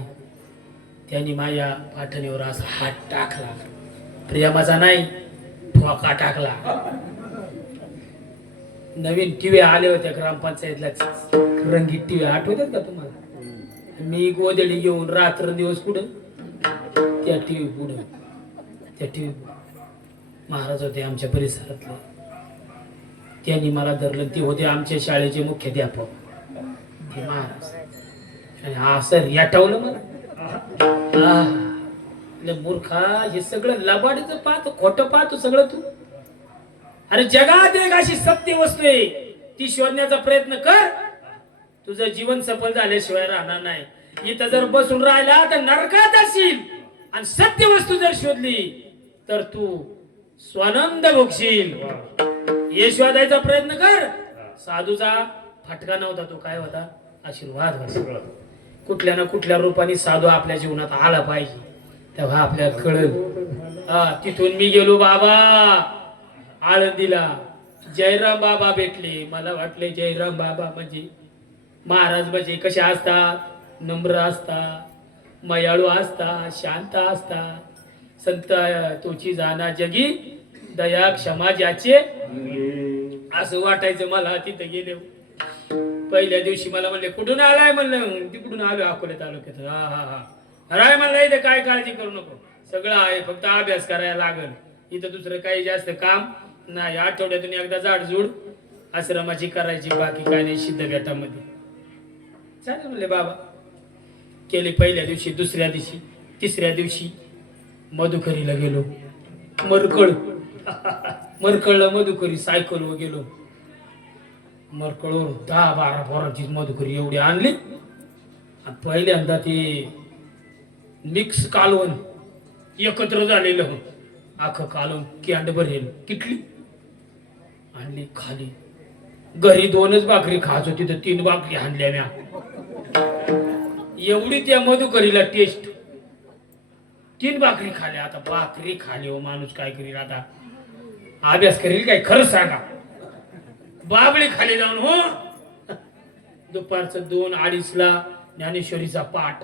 त्यांनी माझ्या पाठणीवर असा हात टाकला. प्रेमाचा नाही, ठोका टाकला. नवीन टीव्ही आले होत्या ग्रामपंचायतला, रंगीत टीव्ही आठवतात का तुम्हाला? मी गोदडी घेऊन रात्र दिवस पुढं त्या टीव्ही पुढं. त्या टीव्ही महाराज होते आमच्या परिसरातले. त्यांनी मला धरलं. ते होते आमच्या शाळेचे मुख्याध्यापक ते महाराज. आणि असं याटवलं मला. मूर्खा, हे सगळं लबाडीचं पाहतो, खोटं पाहतो सगळं तू. अरे जगात एक अशी सत्य वस्तू आहे, ती शोधण्याचा प्रयत्न कर. तुझं जीवन सफल झाल्याशिवाय राहणार नाही. इथं जर बसून राहिला तर नरकात असशील. आणि सत्य वस्तू जर शोधली तर तू स्वानंद भोगशील. हे शोधायचा प्रयत्न कर. साधूचा फटका नव्हता तो, काय होता? आशीर्वाद होता. कुठल्या ना कुठल्या रूपाने साधू आपल्या जीवनात आला पाहिजे, तेव्हा आपल्याला कळलं. तिथून मी गेलो बाबा आळंदीला. जयराम बाबा भेटले. मला वाटले जयराम बाबा म्हणजे महाराज म्हणजे कसे असतात? नम्र असतात, मयाळू असतात, शांत असतात. संत तोची जाना जगी दया क्षमा ज्याचे, असं वाटायचं मला. तिथं गेले पहिल्या दिवशी मला म्हणले कुठून आलाय? म्हणलं तिकडून आलो, अकोले तालुक्यात. हा राय म्हणलं इथे काय काळजी करू नको, सगळं आहे, फक्त अभ्यास करायला लागल. इथं दुसरं काही जास्त काम नाही. आठवड्यातून एकदा जाडजूड आश्रमाची करायची, बाकी काय नाही सिद्धघाटामध्ये. चालेल म्हणले बाबा. केली पहिल्या दिवशी, दुसऱ्या दिवशी, तिसऱ्या दिवशी मधुकरीला गेलो. मरकळला मधुकरी सायकलवर गेलो. मरकळवर 10-12 पोरांची मधुकरी एवढी आणली. आणि पहिल्यांदा ते मिक्स कालवण एकत्र झालेलं, अख्खं कालवण कॅन्ड भरेल किटली आणली. खाली घरी 2च भाकरी खात होती, तर 3 भाकरी आणल्या म्या. एवढी त्या मधुकरीला टेस्ट. 3 भाकरी खाल्या. आता भाकरी खाली हो माणूस काय करील? आता अभ्यास करील काय? खरं सांगा. बाबळी खाली जाऊन हो. दुपारचं 2-2:30 ज्ञानेश्वरीचा पाठ.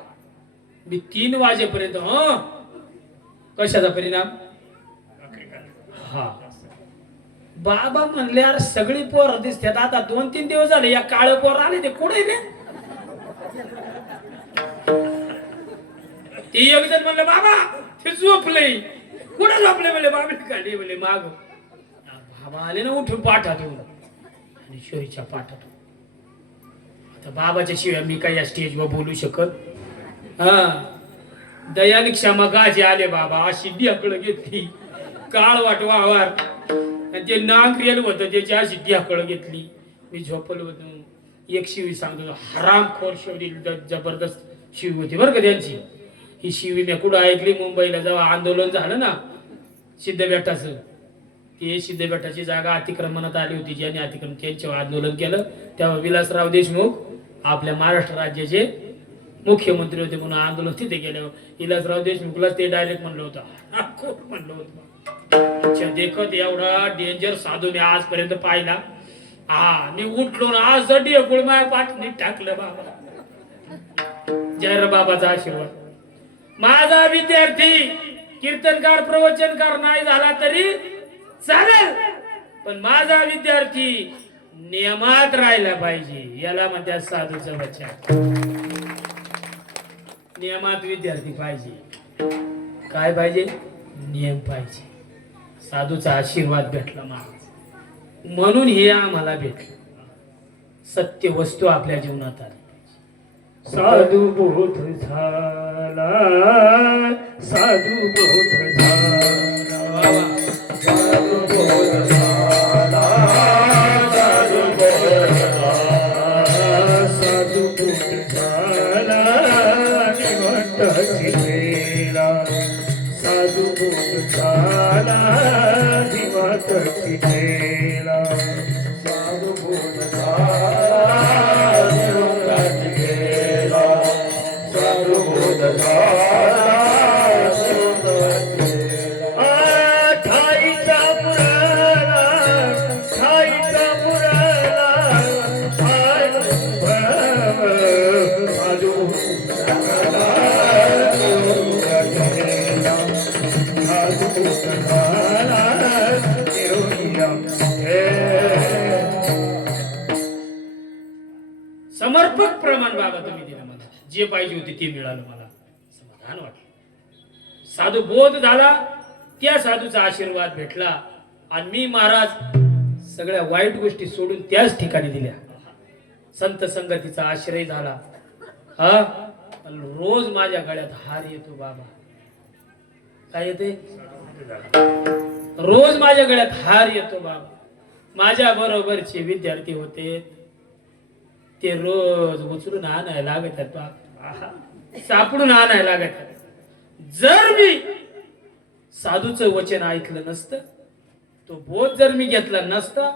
मी 3 वाजेपर्यंत. कशाचा परिणाम? हा. बाबा म्हणले अरे सगळी पोरं दिसतात. आता 2-3 दिवस झाले या काळ पोर आले, ते कुठे रे? ते एक जण म्हणलं बाबा ते झोपले. कुठे झोपले? म्हणले बाबी काढली. म्हणले माग. बाबा आले ना उठून पाठातून, ज्ञानेश्वरीच्या पाठातून. तर बाबाच्या शिवाय मी काय या स्टेजवर बोलू शकत? हा, दयाने क्षमा गाजे आले बाबा, अशी ढेकळं घेतली, काळ वाटवा आवार, आणि ते नाक रेल होतं त्याची अशी ढेकळं घेतली. मी झोपलो होतो. एक शिवी सांगतो, हरामखोर शिवरी जबरदस्त शिवी होती बरं का त्यांची. ही शिवी मी कुठं ऐकली, मुंबईला जेव्हा आंदोलन झालं ना सिद्धबेटाचं, ते सिद्धबेटाची जागा अतिक्रमणात आली होती, ज्यांनी अतिक्रमण त्यांच्यावर आंदोलन केलं, तेव्हा विलासराव देशमुख आपल्या महाराष्ट्र राज्याचे मुख्यमंत्री होते म्हणून आंदोलन तिथे गेल्यावर विलासराव देशमुखला ते डायरेक्ट म्हणलं होतं, खूप म्हणलं होतं, देखत एवढा डेंजर साधू मी आजपर्यंत पाहिला. हा, मी उठलो ना आज ढेकूळ माझ्या पाठीने टाकलं बाबा. जय बाबाचा आशीर्वाद. माझा विद्यार्थी कीर्तनकार प्रवचनकार नाही झाला तरी चालेल, पण माझा विद्यार्थी नियमात राहिला पाहिजे. याला म्हणतात साधूचं वचन. नियमात विद्यार्थी पाहिजे. काय पाहिजे? नियम पाहिजे. साधूचा आशीर्वाद भेटला मला, म्हणून हे आम्हाला भेटलं. सत्य वस्तू आपल्या जीवनात आली. साधू बोध झाला, साधू बोध झाला, साधू बोध झाला, साधू बोध झाला, साधू बोध झाला, निवंताची वेला, साधू बोध झाला, निवंताची वेला, साधू बोध झाला, निवंताची वेला, साधू बोध झाला, ठाईचा मुराला, ठाईचा मुराला, साधू समर्पक प्रमाण बाबा तुम्ही दिलं मला. जे पाहिजे होते ते मिळालं, मला समाधान वाटलं. साधू बोध झाला, त्या साधूचा आशीर्वाद भेटला, आणि मी महाराज सगळ्या वाईट गोष्टी सोडून त्याच ठिकाणी दिल्या. संत संगतीचा आश्रय झाला. हा, रोज माझ्या गळ्यात हार येतो बाबा. काय येते? रोज माझ्या गळ्यात हार येतो बाबा. माझ्या बरोबरचे विद्यार्थी होते, ते रोज उचलून आणायला लागत आहेत बाबा, सापडून आणायला लागत आहेत. जर मी साधूचं वचन ऐकलं नसतं, तो बोध जर मी घेतला नसता,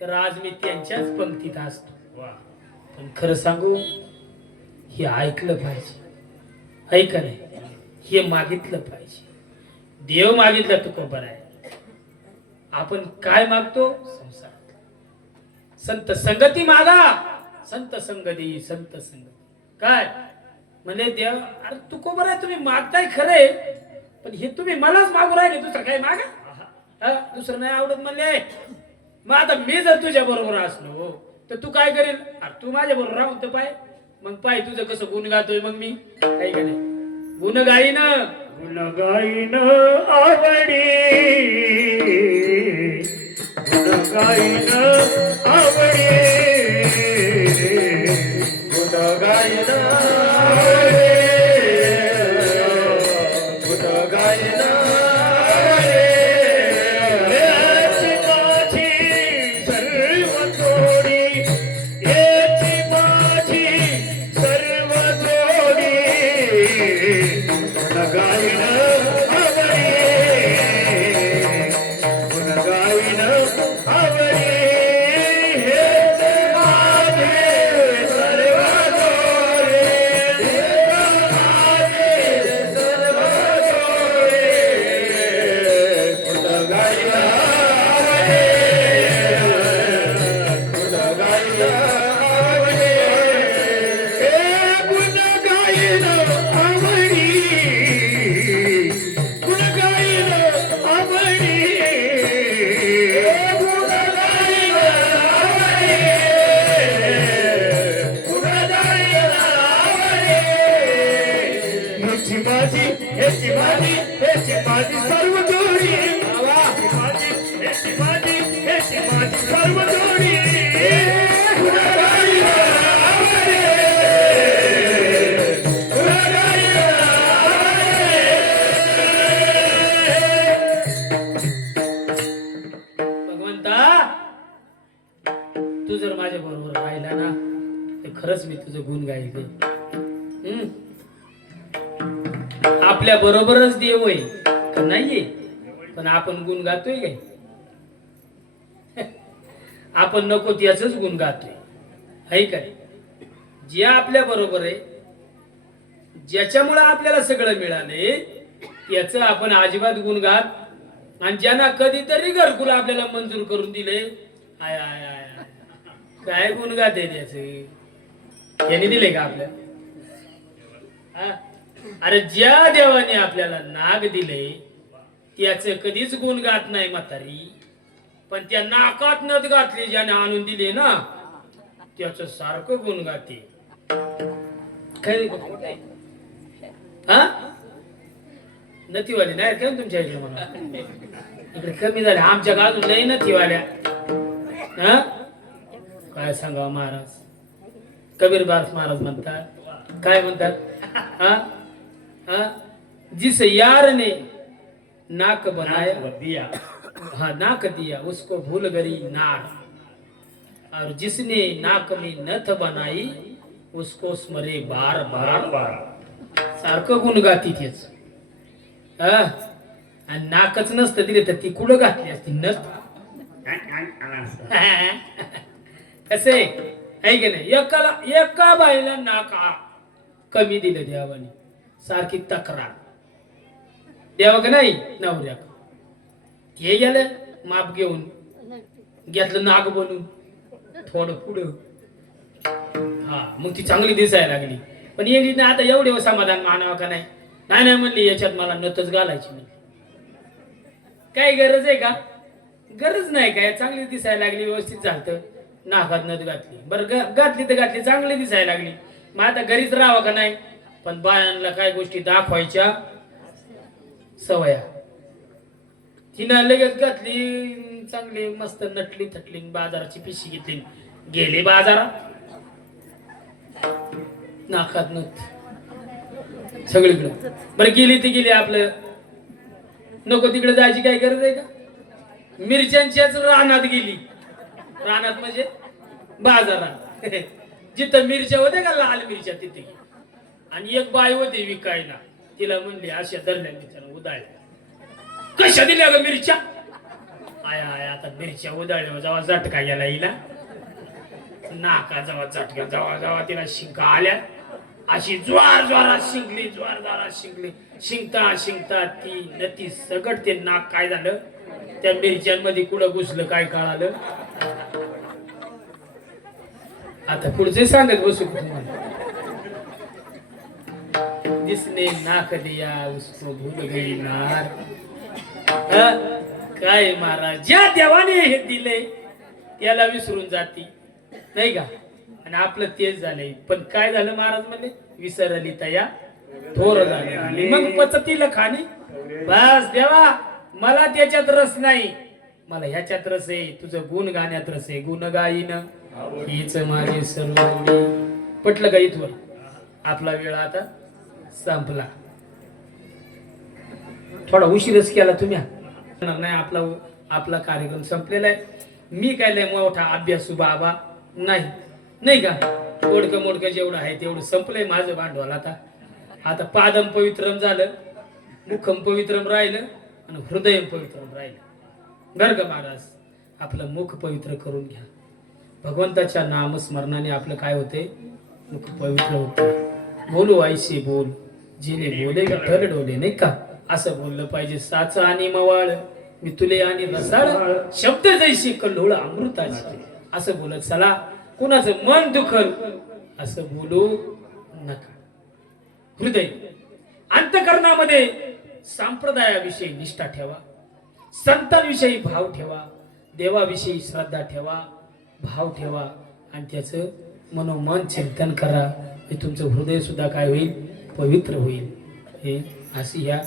तर आज मी त्यांच्याच पंक्तीत असतो. पण खरं सांगू, हे ऐकलं पाहिजे. ऐका नाही, हे मागितलं पाहिजे. देव मागितलं तू कोबर आहे. आपण काय मागतो? संसार. संत संगती मागा, संत संगती, संत संगती. काय म्हणजे देव, अरे तू कोबर आहे, तुम्ही मागताय खरे, पण हे तुम्ही मलाच मागू राहिले, दुसरं काय मागा? दुसरं नाही आवडत म्हणले. मग आता मी जर तुझ्या बरोबर असलो तर तू काय करेल? तू माझ्या बरोबर राहून तर पाय, मग पाय तुझं कसं गुण गातोय. मग मी काही का नाही गुण गाईन, गुण गाईन आवडी, गुण गाईन आवडी, गुण गाईन आवडी, गुण गाईन आवडी. याची माझी सर्व जोडी, याची माझी सर्व जोडी, गुण गाईन आवडी, गुण गाईन आवडी. हेच माझे सर्व जोडी, हेच माझे सर्व जोडी, गुण गाईन आवडी, गुण गाईन आवडी. हे गुण गाईन आवडी, तू जर माझ्या बरोबर राहिला ना तर खरंच मी तुझं गुण गाईल गे. आपल्या बरोबरच देव आहे का नाहीये, पण आपण गुण गातोय काय? आपण नको त्याच गुण गातोय आहे काय? जे आपल्या बरोबर आहे, ज्याच्यामुळे आपल्याला सगळं मिळाले याच आपण अजिबात गुण गात, आणि ज्यांना कधीतरी घरकुल आपल्याला मंजूर करून दिले, आय आय आय आय. काय गुण गाते त्याचे? यांनी दिले का आपल्याला? हा? अरे ज्या देवाने आपल्याला नाग दिले त्याच कधीच गुण गात नाही म्हातारी, पण त्या नाकात नथ घातली ज्याने आणून दिले ना त्याच सारखं गुण गाते. काय हा नथीवाले नाही काय तुमच्या इकडे? मला इकडे कमी झाले, आमच्या गावात नाही नथीवाल्या. हा काय सांगा महाराज, कबीर बास महाराज म्हणतात, काय म्हणतात? हा हा जिस यार ने नाक बनाया, हाँ नाक दिया उसको भूल गई नार, और जिसने नाक में नथ बनाई उसको स्मरे बार बार बार. सारखं गुण गाती तेच. आणि नाकच नसतं दिले तर ती कुठं घातली असती नथ? कसे आहे की नाही? एका बाईला नाक कमी दिलं देवाने, सारखी तक्रार देवा का नाही नवऱ्या. हे गेलं माप घेऊन घेतलं नाक बनून थोडं पुढं. हा मग ती चांगली दिसायला लागली, पण येली ना आता एवढे समाधान मानावं का नाही? नाही नाही म्हणली याच्यात मला नथच घालायची नाही. काय गरज आहे का? गरज नाही काय, चांगली दिसायला लागली, व्यवस्थित झालं, नाकात नथ घातली, बरं घातली तर घातली, चांगली दिसायला लागली, मग आता घरीच राहावं का नाही? पण बायांना काय गोष्टी दाखवायच्या सवया. तिनं लगेच घातली, चांगली मस्त नटली थटली, बाजाराची पिशी घेतली, गेली बाजारात, नाकात नथ सगळीकडे. बरं गेली ती गेली, आपलं नको तिकडे जायची काय गरज आहे का? मिरच्यांच्याच रानात गेली, रानात म्हणजे बाजारात, जिथं मिरच्या होत्या का लाल मिरच्या तिथे. आणि एक बाई होती विकायला, तिला म्हणली अशा धरल्या मिरच्या उदाळल्या. कशा दिल्या ग मिरच्या? आय आय आता मिरच्या उदाळल्या जेव्हा झटका गेला हिला, नाका जेव्हा झटका जेव्हा जेव्हा तिला शिंका आल्या, अशी ज्वार ज्वारात शिंकली, ज्वार ज्वारात शिंकली. शिंकता शिंकता ती नती सगट ते नाक काय झालं त्या मिरच्यांमध्ये कुठं घुसलं काय कळालं? आता पुढचे सांगत बसू तुम्हाला. जिसने नाक दिया उसको भूल गई नार. काय महाराज, ज्या देवाने हे दिले त्याला विसरून जाती नाही का? आणि आपलं तेच झालंय. पण काय झालं महाराज म्हणले, विसरली तया थोर झाली, मग पचतीला खाणी. बस देवा मला त्याच्यात रस नाही, मला ह्याच्यात रस आहे, तुझं गुण गाण्यात रस आहे. गुण गाईन हीच माझी सर्व. पटलं का इथवर? आपला वेळ आता संपला. थोडा उशीरच केला तुम्ही, नाही आपला कार्यक्रम संपलेला आहे. मी काय लय मोठा अभ्यासू बाबा नाही, नाही का? मोडकं जेवढं आहे तेवढं संपलंय माझं भांडवल. आता पादम पवित्रम झालं, मुखम पवित्रम राहिलं आणि हृदय पवित्रम राहिलं. बरं का महाराज, आपलं मुख पवित्र करून घ्या. भगवंताच्या नामस्मरणाने आपलं काय होते, मुख पवित्र होते. बोलू आईशी बोल, जिने बोले विठ्ठल डोले, नाही का? असं बोललं पाहिजे. साच आणि मवाळ मी तुले आणि रसाळ, शब्द जैशी कल्लोळ अमृताची, असं बोलत चला. कुणाचं मन दुखल असं बोलू नका. हृदय अंतकरणामध्ये संप्रदायाविषयी निष्ठा ठेवा, संतांविषयी भाव ठेवा, देवाविषयी श्रद्धा ठेवा, भाव ठेवा, आणि त्याचं मनोमन चिंतन करा. हे तुमचं हृदय सुद्धा काय होईल, पवित्र होईल. हे अशी ह्या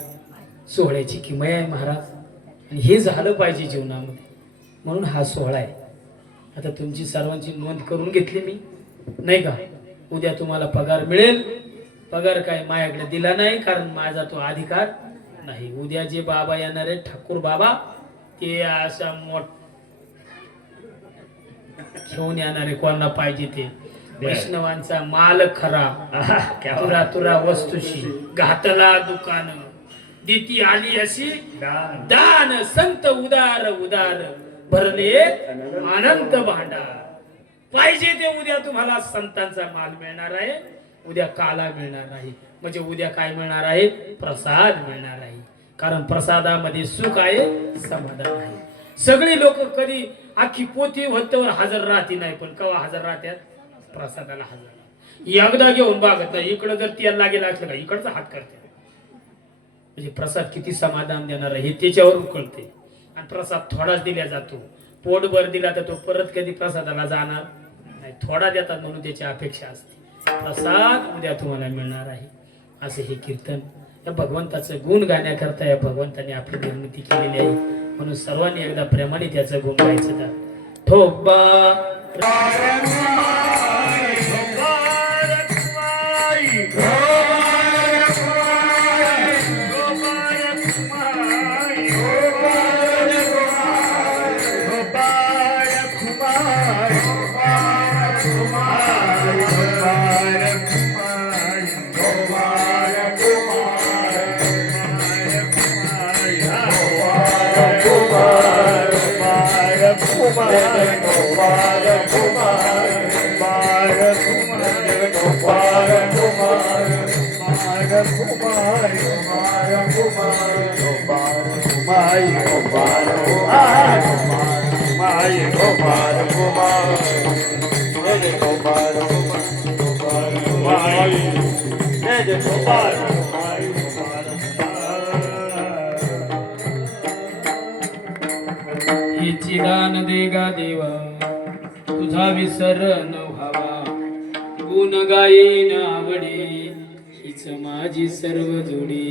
सोहळ्याची किमया आहे महाराज. आणि हे झालं पाहिजे जीवनामध्ये, म्हणून हा सोहळा आहे. आता तुमची सर्वांची नोंद करून घेतली मी, नाही का? उद्या तुम्हाला पगार मिळेल. पगार काय माझ्याकडे दिला नाही, कारण माझा तो अधिकार नाही. उद्या जे बाबा येणार आहे ठाकूर बाबा, ते असा घेऊन येणारे कोणाला पाहिजे ते वैष्णवांचा माल खरा क्या तुरा तुरा वस्तूशी घातला दुकान दिती आली अशी दान. दान संत उदार उदार भरले अनंत भांडार पाहिजे ते उद्या तुम्हाला संतांचा माल मिळणार आहे उद्या काला मिळणार आहे म्हणजे उद्या काय मिळणार आहे प्रसाद मिळणार आहे कारण प्रसादामध्ये सुख आहे समाधान आहे सगळी लोक कधी आखी पोथी होतवर हजर राहती नाही पण कवा हजर राहत्यात प्रसादाला हजर एकदा घेऊन बघत नाही इकडं जर तेल लागेल असलं का इकडचा हात करते म्हणजे प्रसाद किती समाधान देणार आहे हे त्याच्यावरून कळते आणि प्रसाद थोडाच दिला जातो पोटभर दिला तर तो परत कधी प्रसादाला जाणार नाही थोडा देतात म्हणून त्याची अपेक्षा असते प्रसाद उद्या तुम्हाला मिळणार आहे असे हे कीर्तन या भगवंताचं गुण गाण्याकरता या भगवंताने आपली निर्मिती केलेली आहे म्हणून सर्वांनी एकदा प्रेमाने त्याचं गुण गायचं तर ठोबा हिची दान देगा देवा तुझा विसर न व्हावा गुण गायीन आवडे हीच माझी सर्व जोडी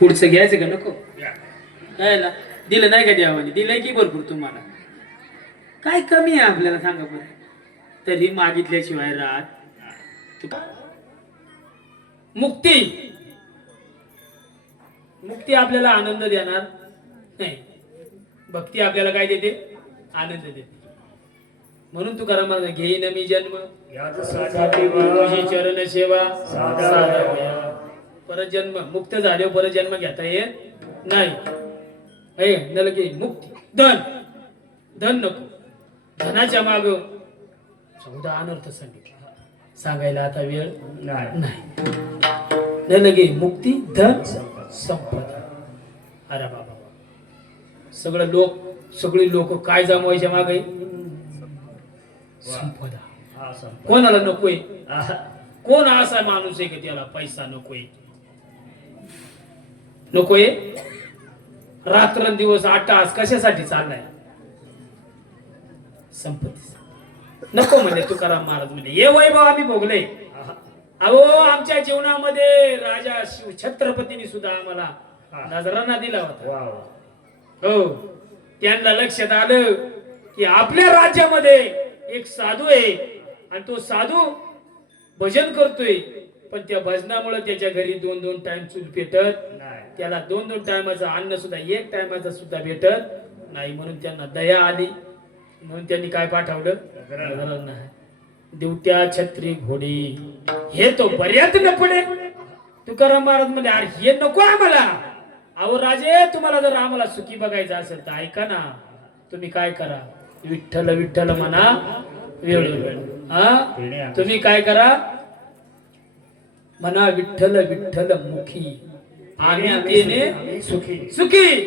पुढचं घ्यायचं का नको ना दिलं नाही का देवाने दिलंय की भरपूर तुम्हाला काय कमी आहे आपल्याला सांगा बरं तरी मागितल्याशिवाय राहत मुक्ती मुक्ती आपल्याला आनंद देणार नाही भक्ती आपल्याला काय देते आनंद देते म्हणून तुकाराम महाराज घेईन मी जन्म तुझी चरण सेवा साधावया परत जन्म मुक्त झाल्यावर परत जन्म घेता येत नाही नलगे मुक्ती धन धन नको धनाच्या माग 14 अनर्थ सांगितलं सांगायला आता वेळ नाही नलगे मुक्ती धन संपदा अरे बाबा सगळे लोक काय जमवायच्या मागे संपदा कोणाला नकोय कोण असा माणूस आहे की त्याला पैसा नकोय नकोय रात्रंदिवस 8 तास कशासाठी चाललाय संपत्ती नको म्हणजे तुकाराम महाराज म्हणजे हे वैभव आम्ही भोगले अहो आमच्या जीवनामध्ये राजा शिव छत्रपतींनी सुद्धा आम्हाला नजराना दिला होता हो त्यांना लक्षात आलं की आपल्या राज्यामध्ये एक साधू आहे आणि तो साधू भजन करतोय पण त्या भजनामुळे त्याच्या घरी 2-2 टाइम चूल पेटत त्याला 2-2 टायमाचं अन्न सुद्धा 1 टायमाचं सुद्धा भेटत नाही म्हणून त्यांना दया आली म्हणून त्यांनी काय पाठवलं दिवट्या छत्री घोडी हे तो बऱ्याच न पडे तुकाराम महाराज म्हणजे अरे हे नको आम्हाला अहो राजे तुम्हाला जर आम्हाला सुखी बघायचं असेल तर ऐका ना तुम्ही काय करा विठ्ठल विठ्ठल म्हणा वेळ हा तुम्ही काय करा म्हणा विठ्ठल विठ्ठल मुखी आम्ही तेने सुखी सुखी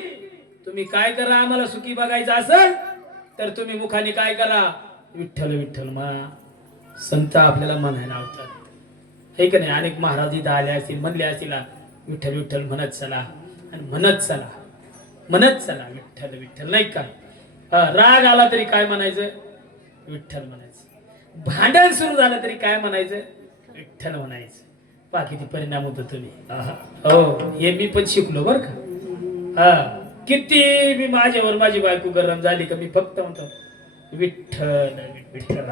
तुम्ही काय करा आम्हाला सुखी बघायचं असेल तर तुम्ही मुखाने काय करा विठ्ठल विठ्ठल म्हणा संत आपल्याला म्हणायला लावतात हे का नाही अनेक महाराज इथं आले असतील म्हणले असतील विठ्ठल विठ्ठल म्हणत चला आणि म्हणत चला विठ्ठल विठ्ठल नाही का राग आला तरी काय म्हणायचं विठ्ठल म्हणायचं भांडण सुरू झालं तरी काय म्हणायचं विठ्ठल म्हणायचं पहा किती परिणाम होतो तुम्ही हो हे मी पण शिकलो बर का किती मी माझ्यावर माझी बायको गरम झाली का मी फक्त म्हणतो विठ्ठल विठ्ठल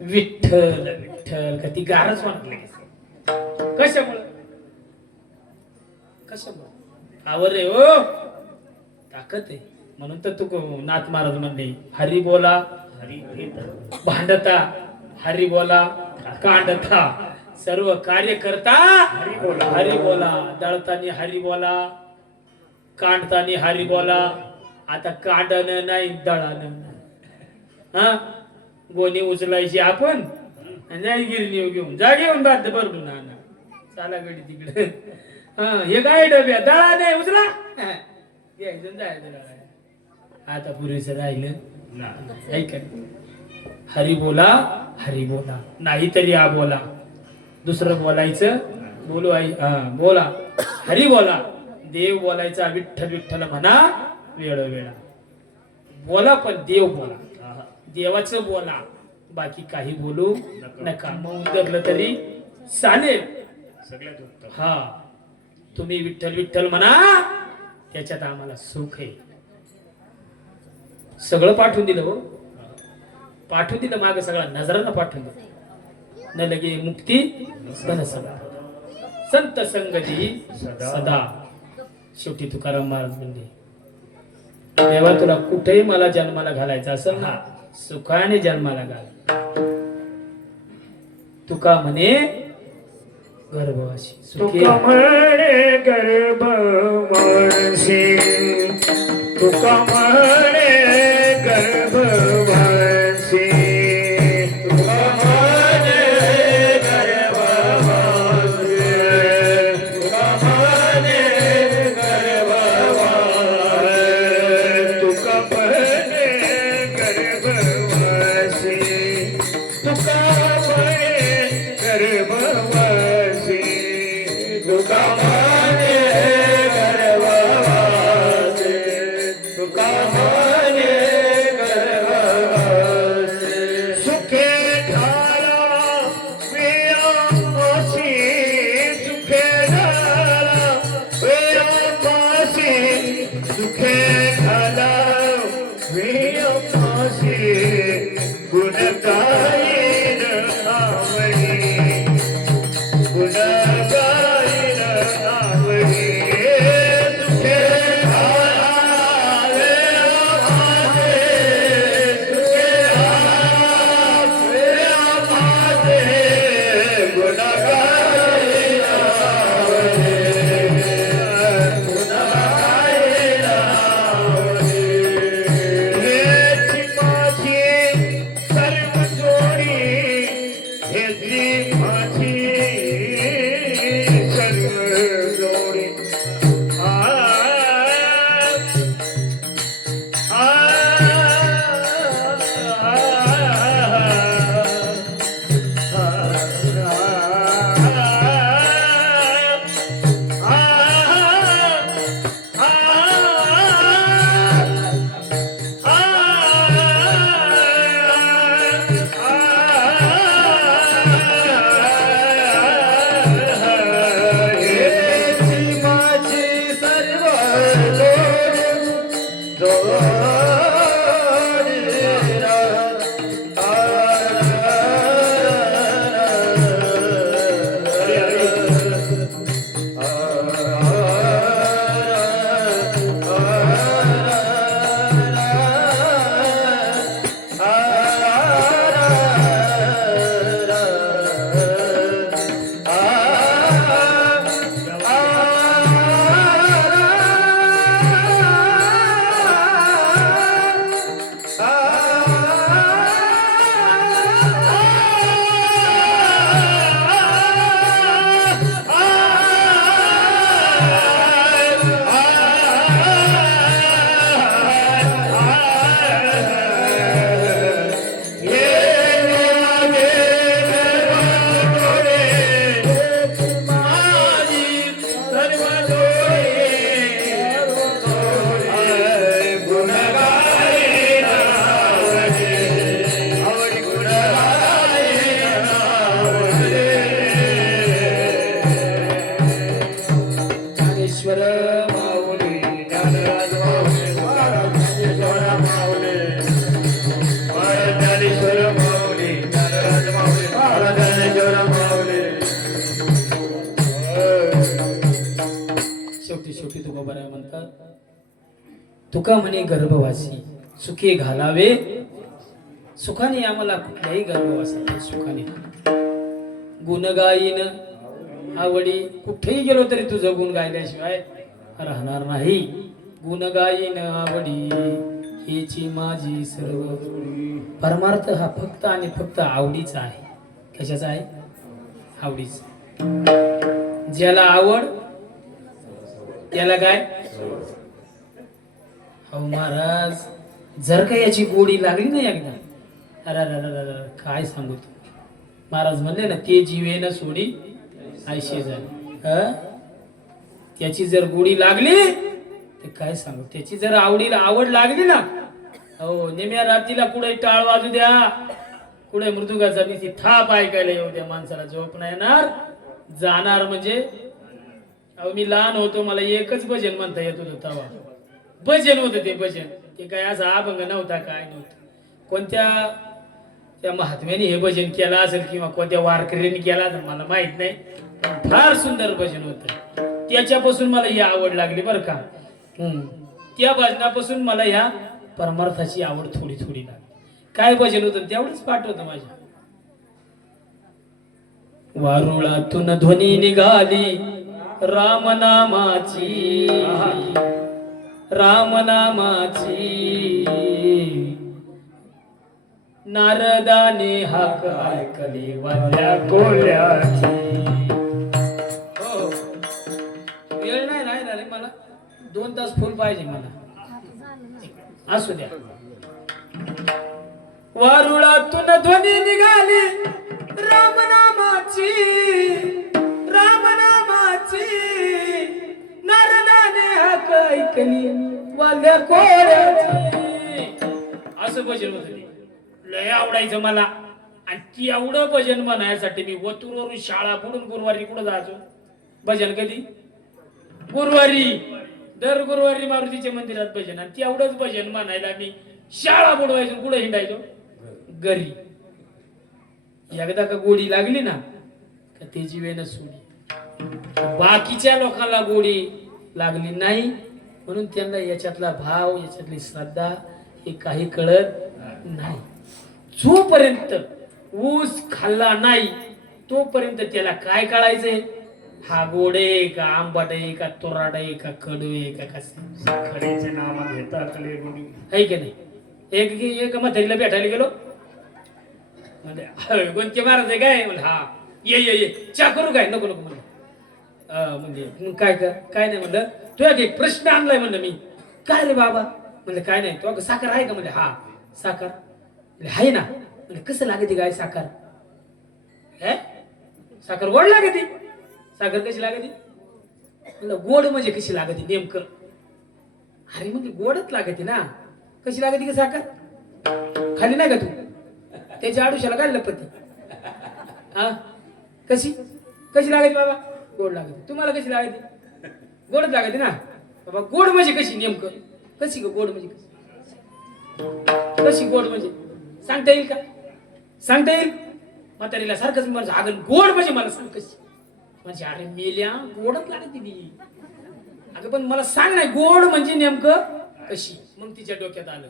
विठ्ठल विठ्ठल का ती गारच वाटली कशामुळे आवर रे हो ताकद आहे म्हणून तर तू नाथ महाराज म्हणले हरी बोला भांडता, हरी बोला कांडता, सर्व कार्य करता हरी बोला, दळतानी हरी बोला, कांडतानी हरी बोला. आता कांडणं नाही दळानं नाही. हा गोणी उचलायची आपण नाही गिरणी घेऊन जा घेऊन बात बरोबर ना चाला गडी तिकडे. हा हे काय डब्या दळा नाही उचला घ्यायचं जायचं दळायला. आता पुरेसं राहिलं ऐक हरी बोला नाही तरी आ बोला. दुसरं बोलायचं बोलू आई बोला हरी बोला. देव बोलायचा विठ्ठल विठ्ठल म्हणा वेळोवेळा बोला, पण देव बोला, देवाचं बोला, बाकी काही बोलू नका. मग उतरलं तरी चालेल. हा तुम्ही विठ्ठल विठ्ठल म्हणा, त्याच्यात आम्हाला सुख आहे. सगळं पाठवून दिलं हो, पाठवून दिलं माग सगळा नजरानं पाठवून दिलं. न लगे मुक्ती धन सदा संत संगती सदा. शेवटी तुकाराम महाराज म्हणले देवा तुला कुठेही मला जन्माला घालायचा असेल ना सुखाने जन्माला घाल. तुका म्हणे गर्भवासी सुखी तुका म्हणे गर्भवासी, तुका म्हणे गर्भवासी, तुका म्हणे गर्भवासी, तुका म्हणे गर्भवासी, तुका म्हणे गर्भवासी, तुका म्हणे गर्भवासी, तुका म्हणे गर्भवासी, तुका म्हणे तुका म्हणे गर्भवासी सुखे घालावे सुखाने आम्हाला कुठल्याही गर्भवासाला सुखाने गुण गाईन आवडी कुठेही गेलो तरी तुझं गुण गायल्याशिवाय राहणार नाही गुण गाईन आवडी हेची माझी सर्व परमार्थ हा फक्त आणि फक्त आवडीचा आहे कशाचा आहे आवडीचा ज्याला आवड त्याला काय अहो महाराज जर का याची गोडी लागली ना एकदा अरे काय सांगू तू महाराज म्हणले ना ते जीवे ना सोडी आयशे झाली त्याची जर गोडी लागली तर काय सांगू त्याची जर आवड लागली ना हो नेम्या रात्रीला कुठे टाळ वाजू द्या कुठे मृदुगाचा मी थाप ऐकायला येऊ द्या माणसाला झोप नाही येणार जाणार म्हणजे अहो मी लहान होतो मला एकच भजन म्हणता येत होतं तेव्हा भजन होतं ते भजन ते काय असा अभंग नव्हता काय नव्हतं कोणत्या त्या महात्म्याने हे भजन केलं असेल किंवा कोणत्या वारकऱ्यांनी केला तर मला माहित नाही पण फार सुंदर भजन होतं त्याच्यापासून मला ही आवड लागली बरं का त्या भजनापासून मला ह्या परमार्थाची आवड थोडी थोडी लागली काय भजन होतं तेवढंच पाठवतं माझ्या वारुळातून ध्वनी निघाली रामनामाची नारदाने हाक ऐकली वाल्या कोल्याची हो वेळ नाही रे मला 2 तास फुल पाहिजे मला असू द्या वारुळातून ध्वनी निघाली रामनामाची नारदाने हाक ऐकली वाल्या कोल्याची असं भजन होतं ते लय आवडायचं मला आणि ती एवढं भजन म्हणायसाठी मी वतूरवरून शाळा बुडून गुरुवारी कुठं जायचो भजन कधी गुरुवारी दर गुरुवारी मारुतीच्या मंदिरात भजन आणि ती एवढंच भजन म्हणायला मी शाळा बुडवायचो कुठं हिंडायचो घरी एकदा का गोडी लागली ना का त्याची वेळ सोडी बाकीच्या लोकांना गोडी लागली नाही म्हणून त्यांना याच्यातला भाव याच्यातली श्रद्धा हे काही कळत नाही जोपर्यंत ऊस खाल्ला नाही तोपर्यंत त्याला काय कळायचंय हा गोड आहे का आंबट आहे का तोराड आहे का कडू आहे का कसं साखरेचे नाम घेतात आहे की नाही एक म्हातारीला भेटायला गेलो म्हणजे कोणते महाराज आहे काय म्हणजे हा ये चा करू काय नको म्हणलं म्हणजे काय नाही म्हणलं तुझ्या काही प्रश्न आणलाय म्हणलं मी काय रे बाबा म्हणलं काय नाही तुझ्या साखर आहे का म्हणजे हा साखर आहे ना म्हणजे कसं लागते काय साखर हे साखर गोड लागते साखर कशी लागते म्हणलं गोड म्हणजे कशी लागते नेमकं अरे म्हणजे गोडच लागते ना कशी लागते का साखर खाली नाही का तू त्याच्या आडुशाला काय लपती हा कशी लागते बाबा गोड लागते तुम्हाला कशी लागते गोडच लागते ना बाबा गोड म्हणजे कशी नेमकं कशी गोड म्हणजे कशी गोड म्हणजे सांगता येईल म्हातारीला सारखंच म्हणजे अगं गोड म्हणजे मला सांग कशी म्हणजे अरे मेल्या गोडच लागते ती अगं पण मला सांग नाही गोड म्हणजे नेमकं कशी मग तिच्या डोक्यात आलं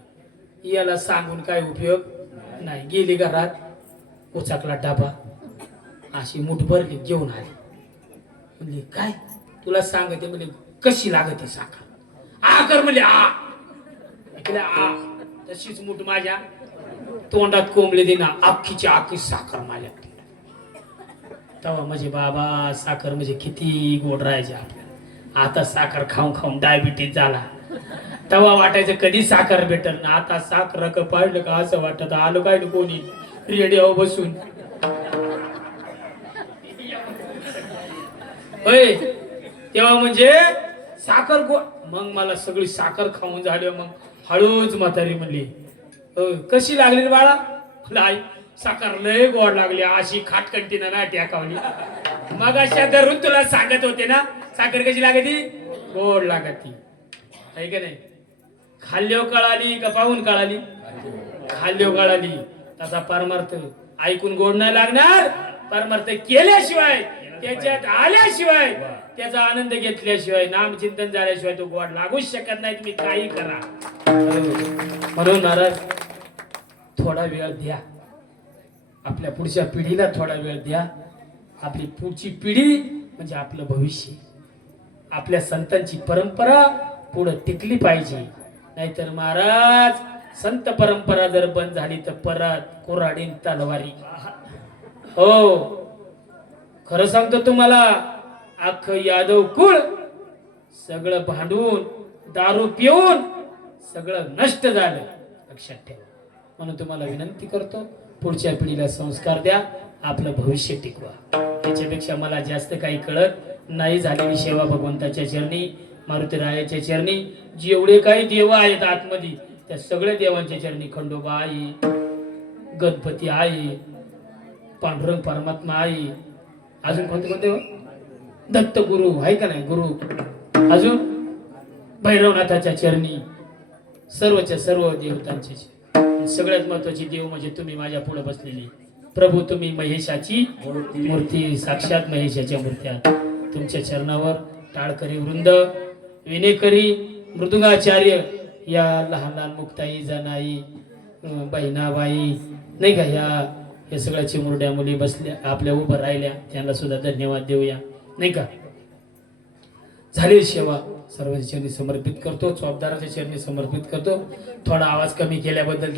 याला सांगून काय उपयोग नाही गेली घरात उचाकला डबा अशी मुठ भरली घेऊन आली म्हणली काय तुला सांगते म्हणजे कशी लागते साखर आकर म्हणले आ तशीच मुठ माझ्या तोंडात कोंबले दे ना अख्खीची अख्खी साखर माझ्या तेव्हा म्हणजे बाबा साखर म्हणजे किती गोड राहायचे आपल्याला आता साखर खाऊन डायबिटीज झाला तेव्हा वाटायचं कधी साखर भेटल ना आता साखर पाडलं का असं वाटत आलो काय कोणी रेडिओ बसून होय तेव्हा म्हणजे साखर मग मला सगळी साखर खाऊन झाली मग हळूच म्हातारी म्हणली कशी लागली रे बाळा आई साखर लय गोड लागली अशी खाटकंटीनं ना टाकावली मग अशा धरून तुला सांगत होते ना साखर कशी लागती गोड लागती आहे का नाही खाल्ल्यो कळाली का पाहून कळाली खाल्ल्यो कळाली तसा परमार्थ ऐकून गोड नाही लागणार परमार्थ केल्याशिवाय त्याच्यात आल्याशिवाय त्याचा आनंद घेतल्याशिवाय नामचिंतन झाल्याशिवाय तो गोड लागूच शकत नाही. तुम्ही काही करा. म्हणून महाराज थोडा वेळ द्या, आपल्या पुढच्या पिढीला थोडा वेळ द्या. आपली पुढची पिढी म्हणजे आपलं भविष्य. आपल्या संतांची परंपरा पुढे टिकली पाहिजे. नाहीतर महाराज संत परंपरा जर बंद झाली तर परत कोराडीन तलवारी. हो खरं सांगतो तुम्हाला, अख्ख यादव कुळ सगळं भांडून दारू पिऊन सगळं नष्ट झालं, लक्षात ठेवा. म्हणून तुम्हाला विनंती करतो, पुढच्या पिढीला संस्कार द्या, आपलं भविष्य टिकवा. त्याच्यापेक्षा मला जास्त काही कळत नाही. झालेली सेवा भगवंताच्या चरणी, मारुतीरायाच्या चरणी, जेवढे काही देव आहेत आतमध्ये त्या सगळ्या देवांच्या चरणी, खंडोबा आई, गणपती आई, पांडुरंग परमात्मा आई, अजून कोणते कोणते, दत्त गुरु आहे का नाही गुरु, अजून भैरवनाथाच्या चरणी, सर्वच्या सर्व देवतांचे. सगळ्यात महत्वाची देव म्हणजे तुम्ही माझ्या पुढे बसलेली प्रभू. तुम्ही महेशाची मूर्ती, साक्षात महेशाच्या मूर्त्या. तुमच्या चरणावर टाळकरी वृंद, विनेकरी, मृदुंगाचार्य, या लहान लहान मुक्ताई, जनाई, बहिणाबाई नाही का, या सगळ्या चिमुरड्या मुली बसल्या आपल्या उभं राहिल्या, त्यांना सुद्धा धन्यवाद देऊया नाही का. झाली सेवा सर्वांच्या चरणी समर्पित करतो, चौबदाराच्या चरणी समर्पित करतो. थोडा आवाज कमी केल्याबद्दल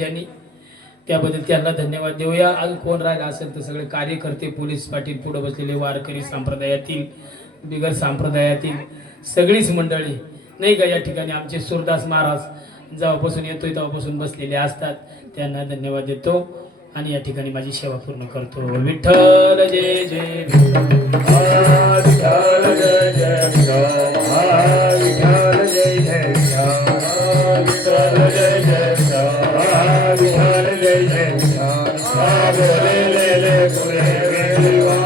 त्याबद्दल त्यांना धन्यवाद देऊया. अजून कोण राहिला असेल तर सगळे कार्यकर्ते, पोलीस पाटील, पुढे बसलेले वारकरी, संप्रदायातील, बिगर संप्रदायातील सगळीच मंडळी नाही का. या ठिकाणी आमचे सुरदास महाराज जेव्हापासून येतोय तेव्हापासून बसलेले असतात, त्यांना धन्यवाद देतो आणि या ठिकाणी माझी सेवा पूर्ण करतो. विठ्ठल जय जय विठ्ठल जय जय विठ्ठल जय जय विठ्ठल जय जय विठ्ठल जय जय बोले ले बोले देवा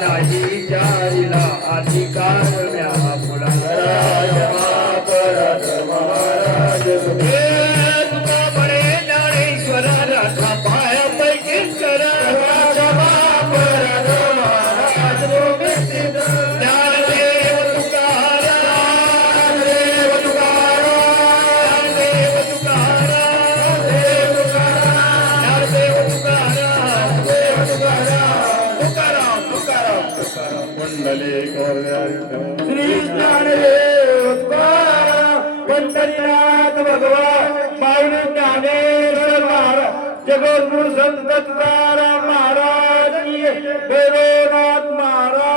नाही जाईला अधिकार म्या फुला श्री ज्ञानदेव पंढरीनाथ भगवान माऊली ज्ञानेश्वर महाराज, जगद्गुरु संत तुकाराम महाराज, भैरवनाथ महाराज.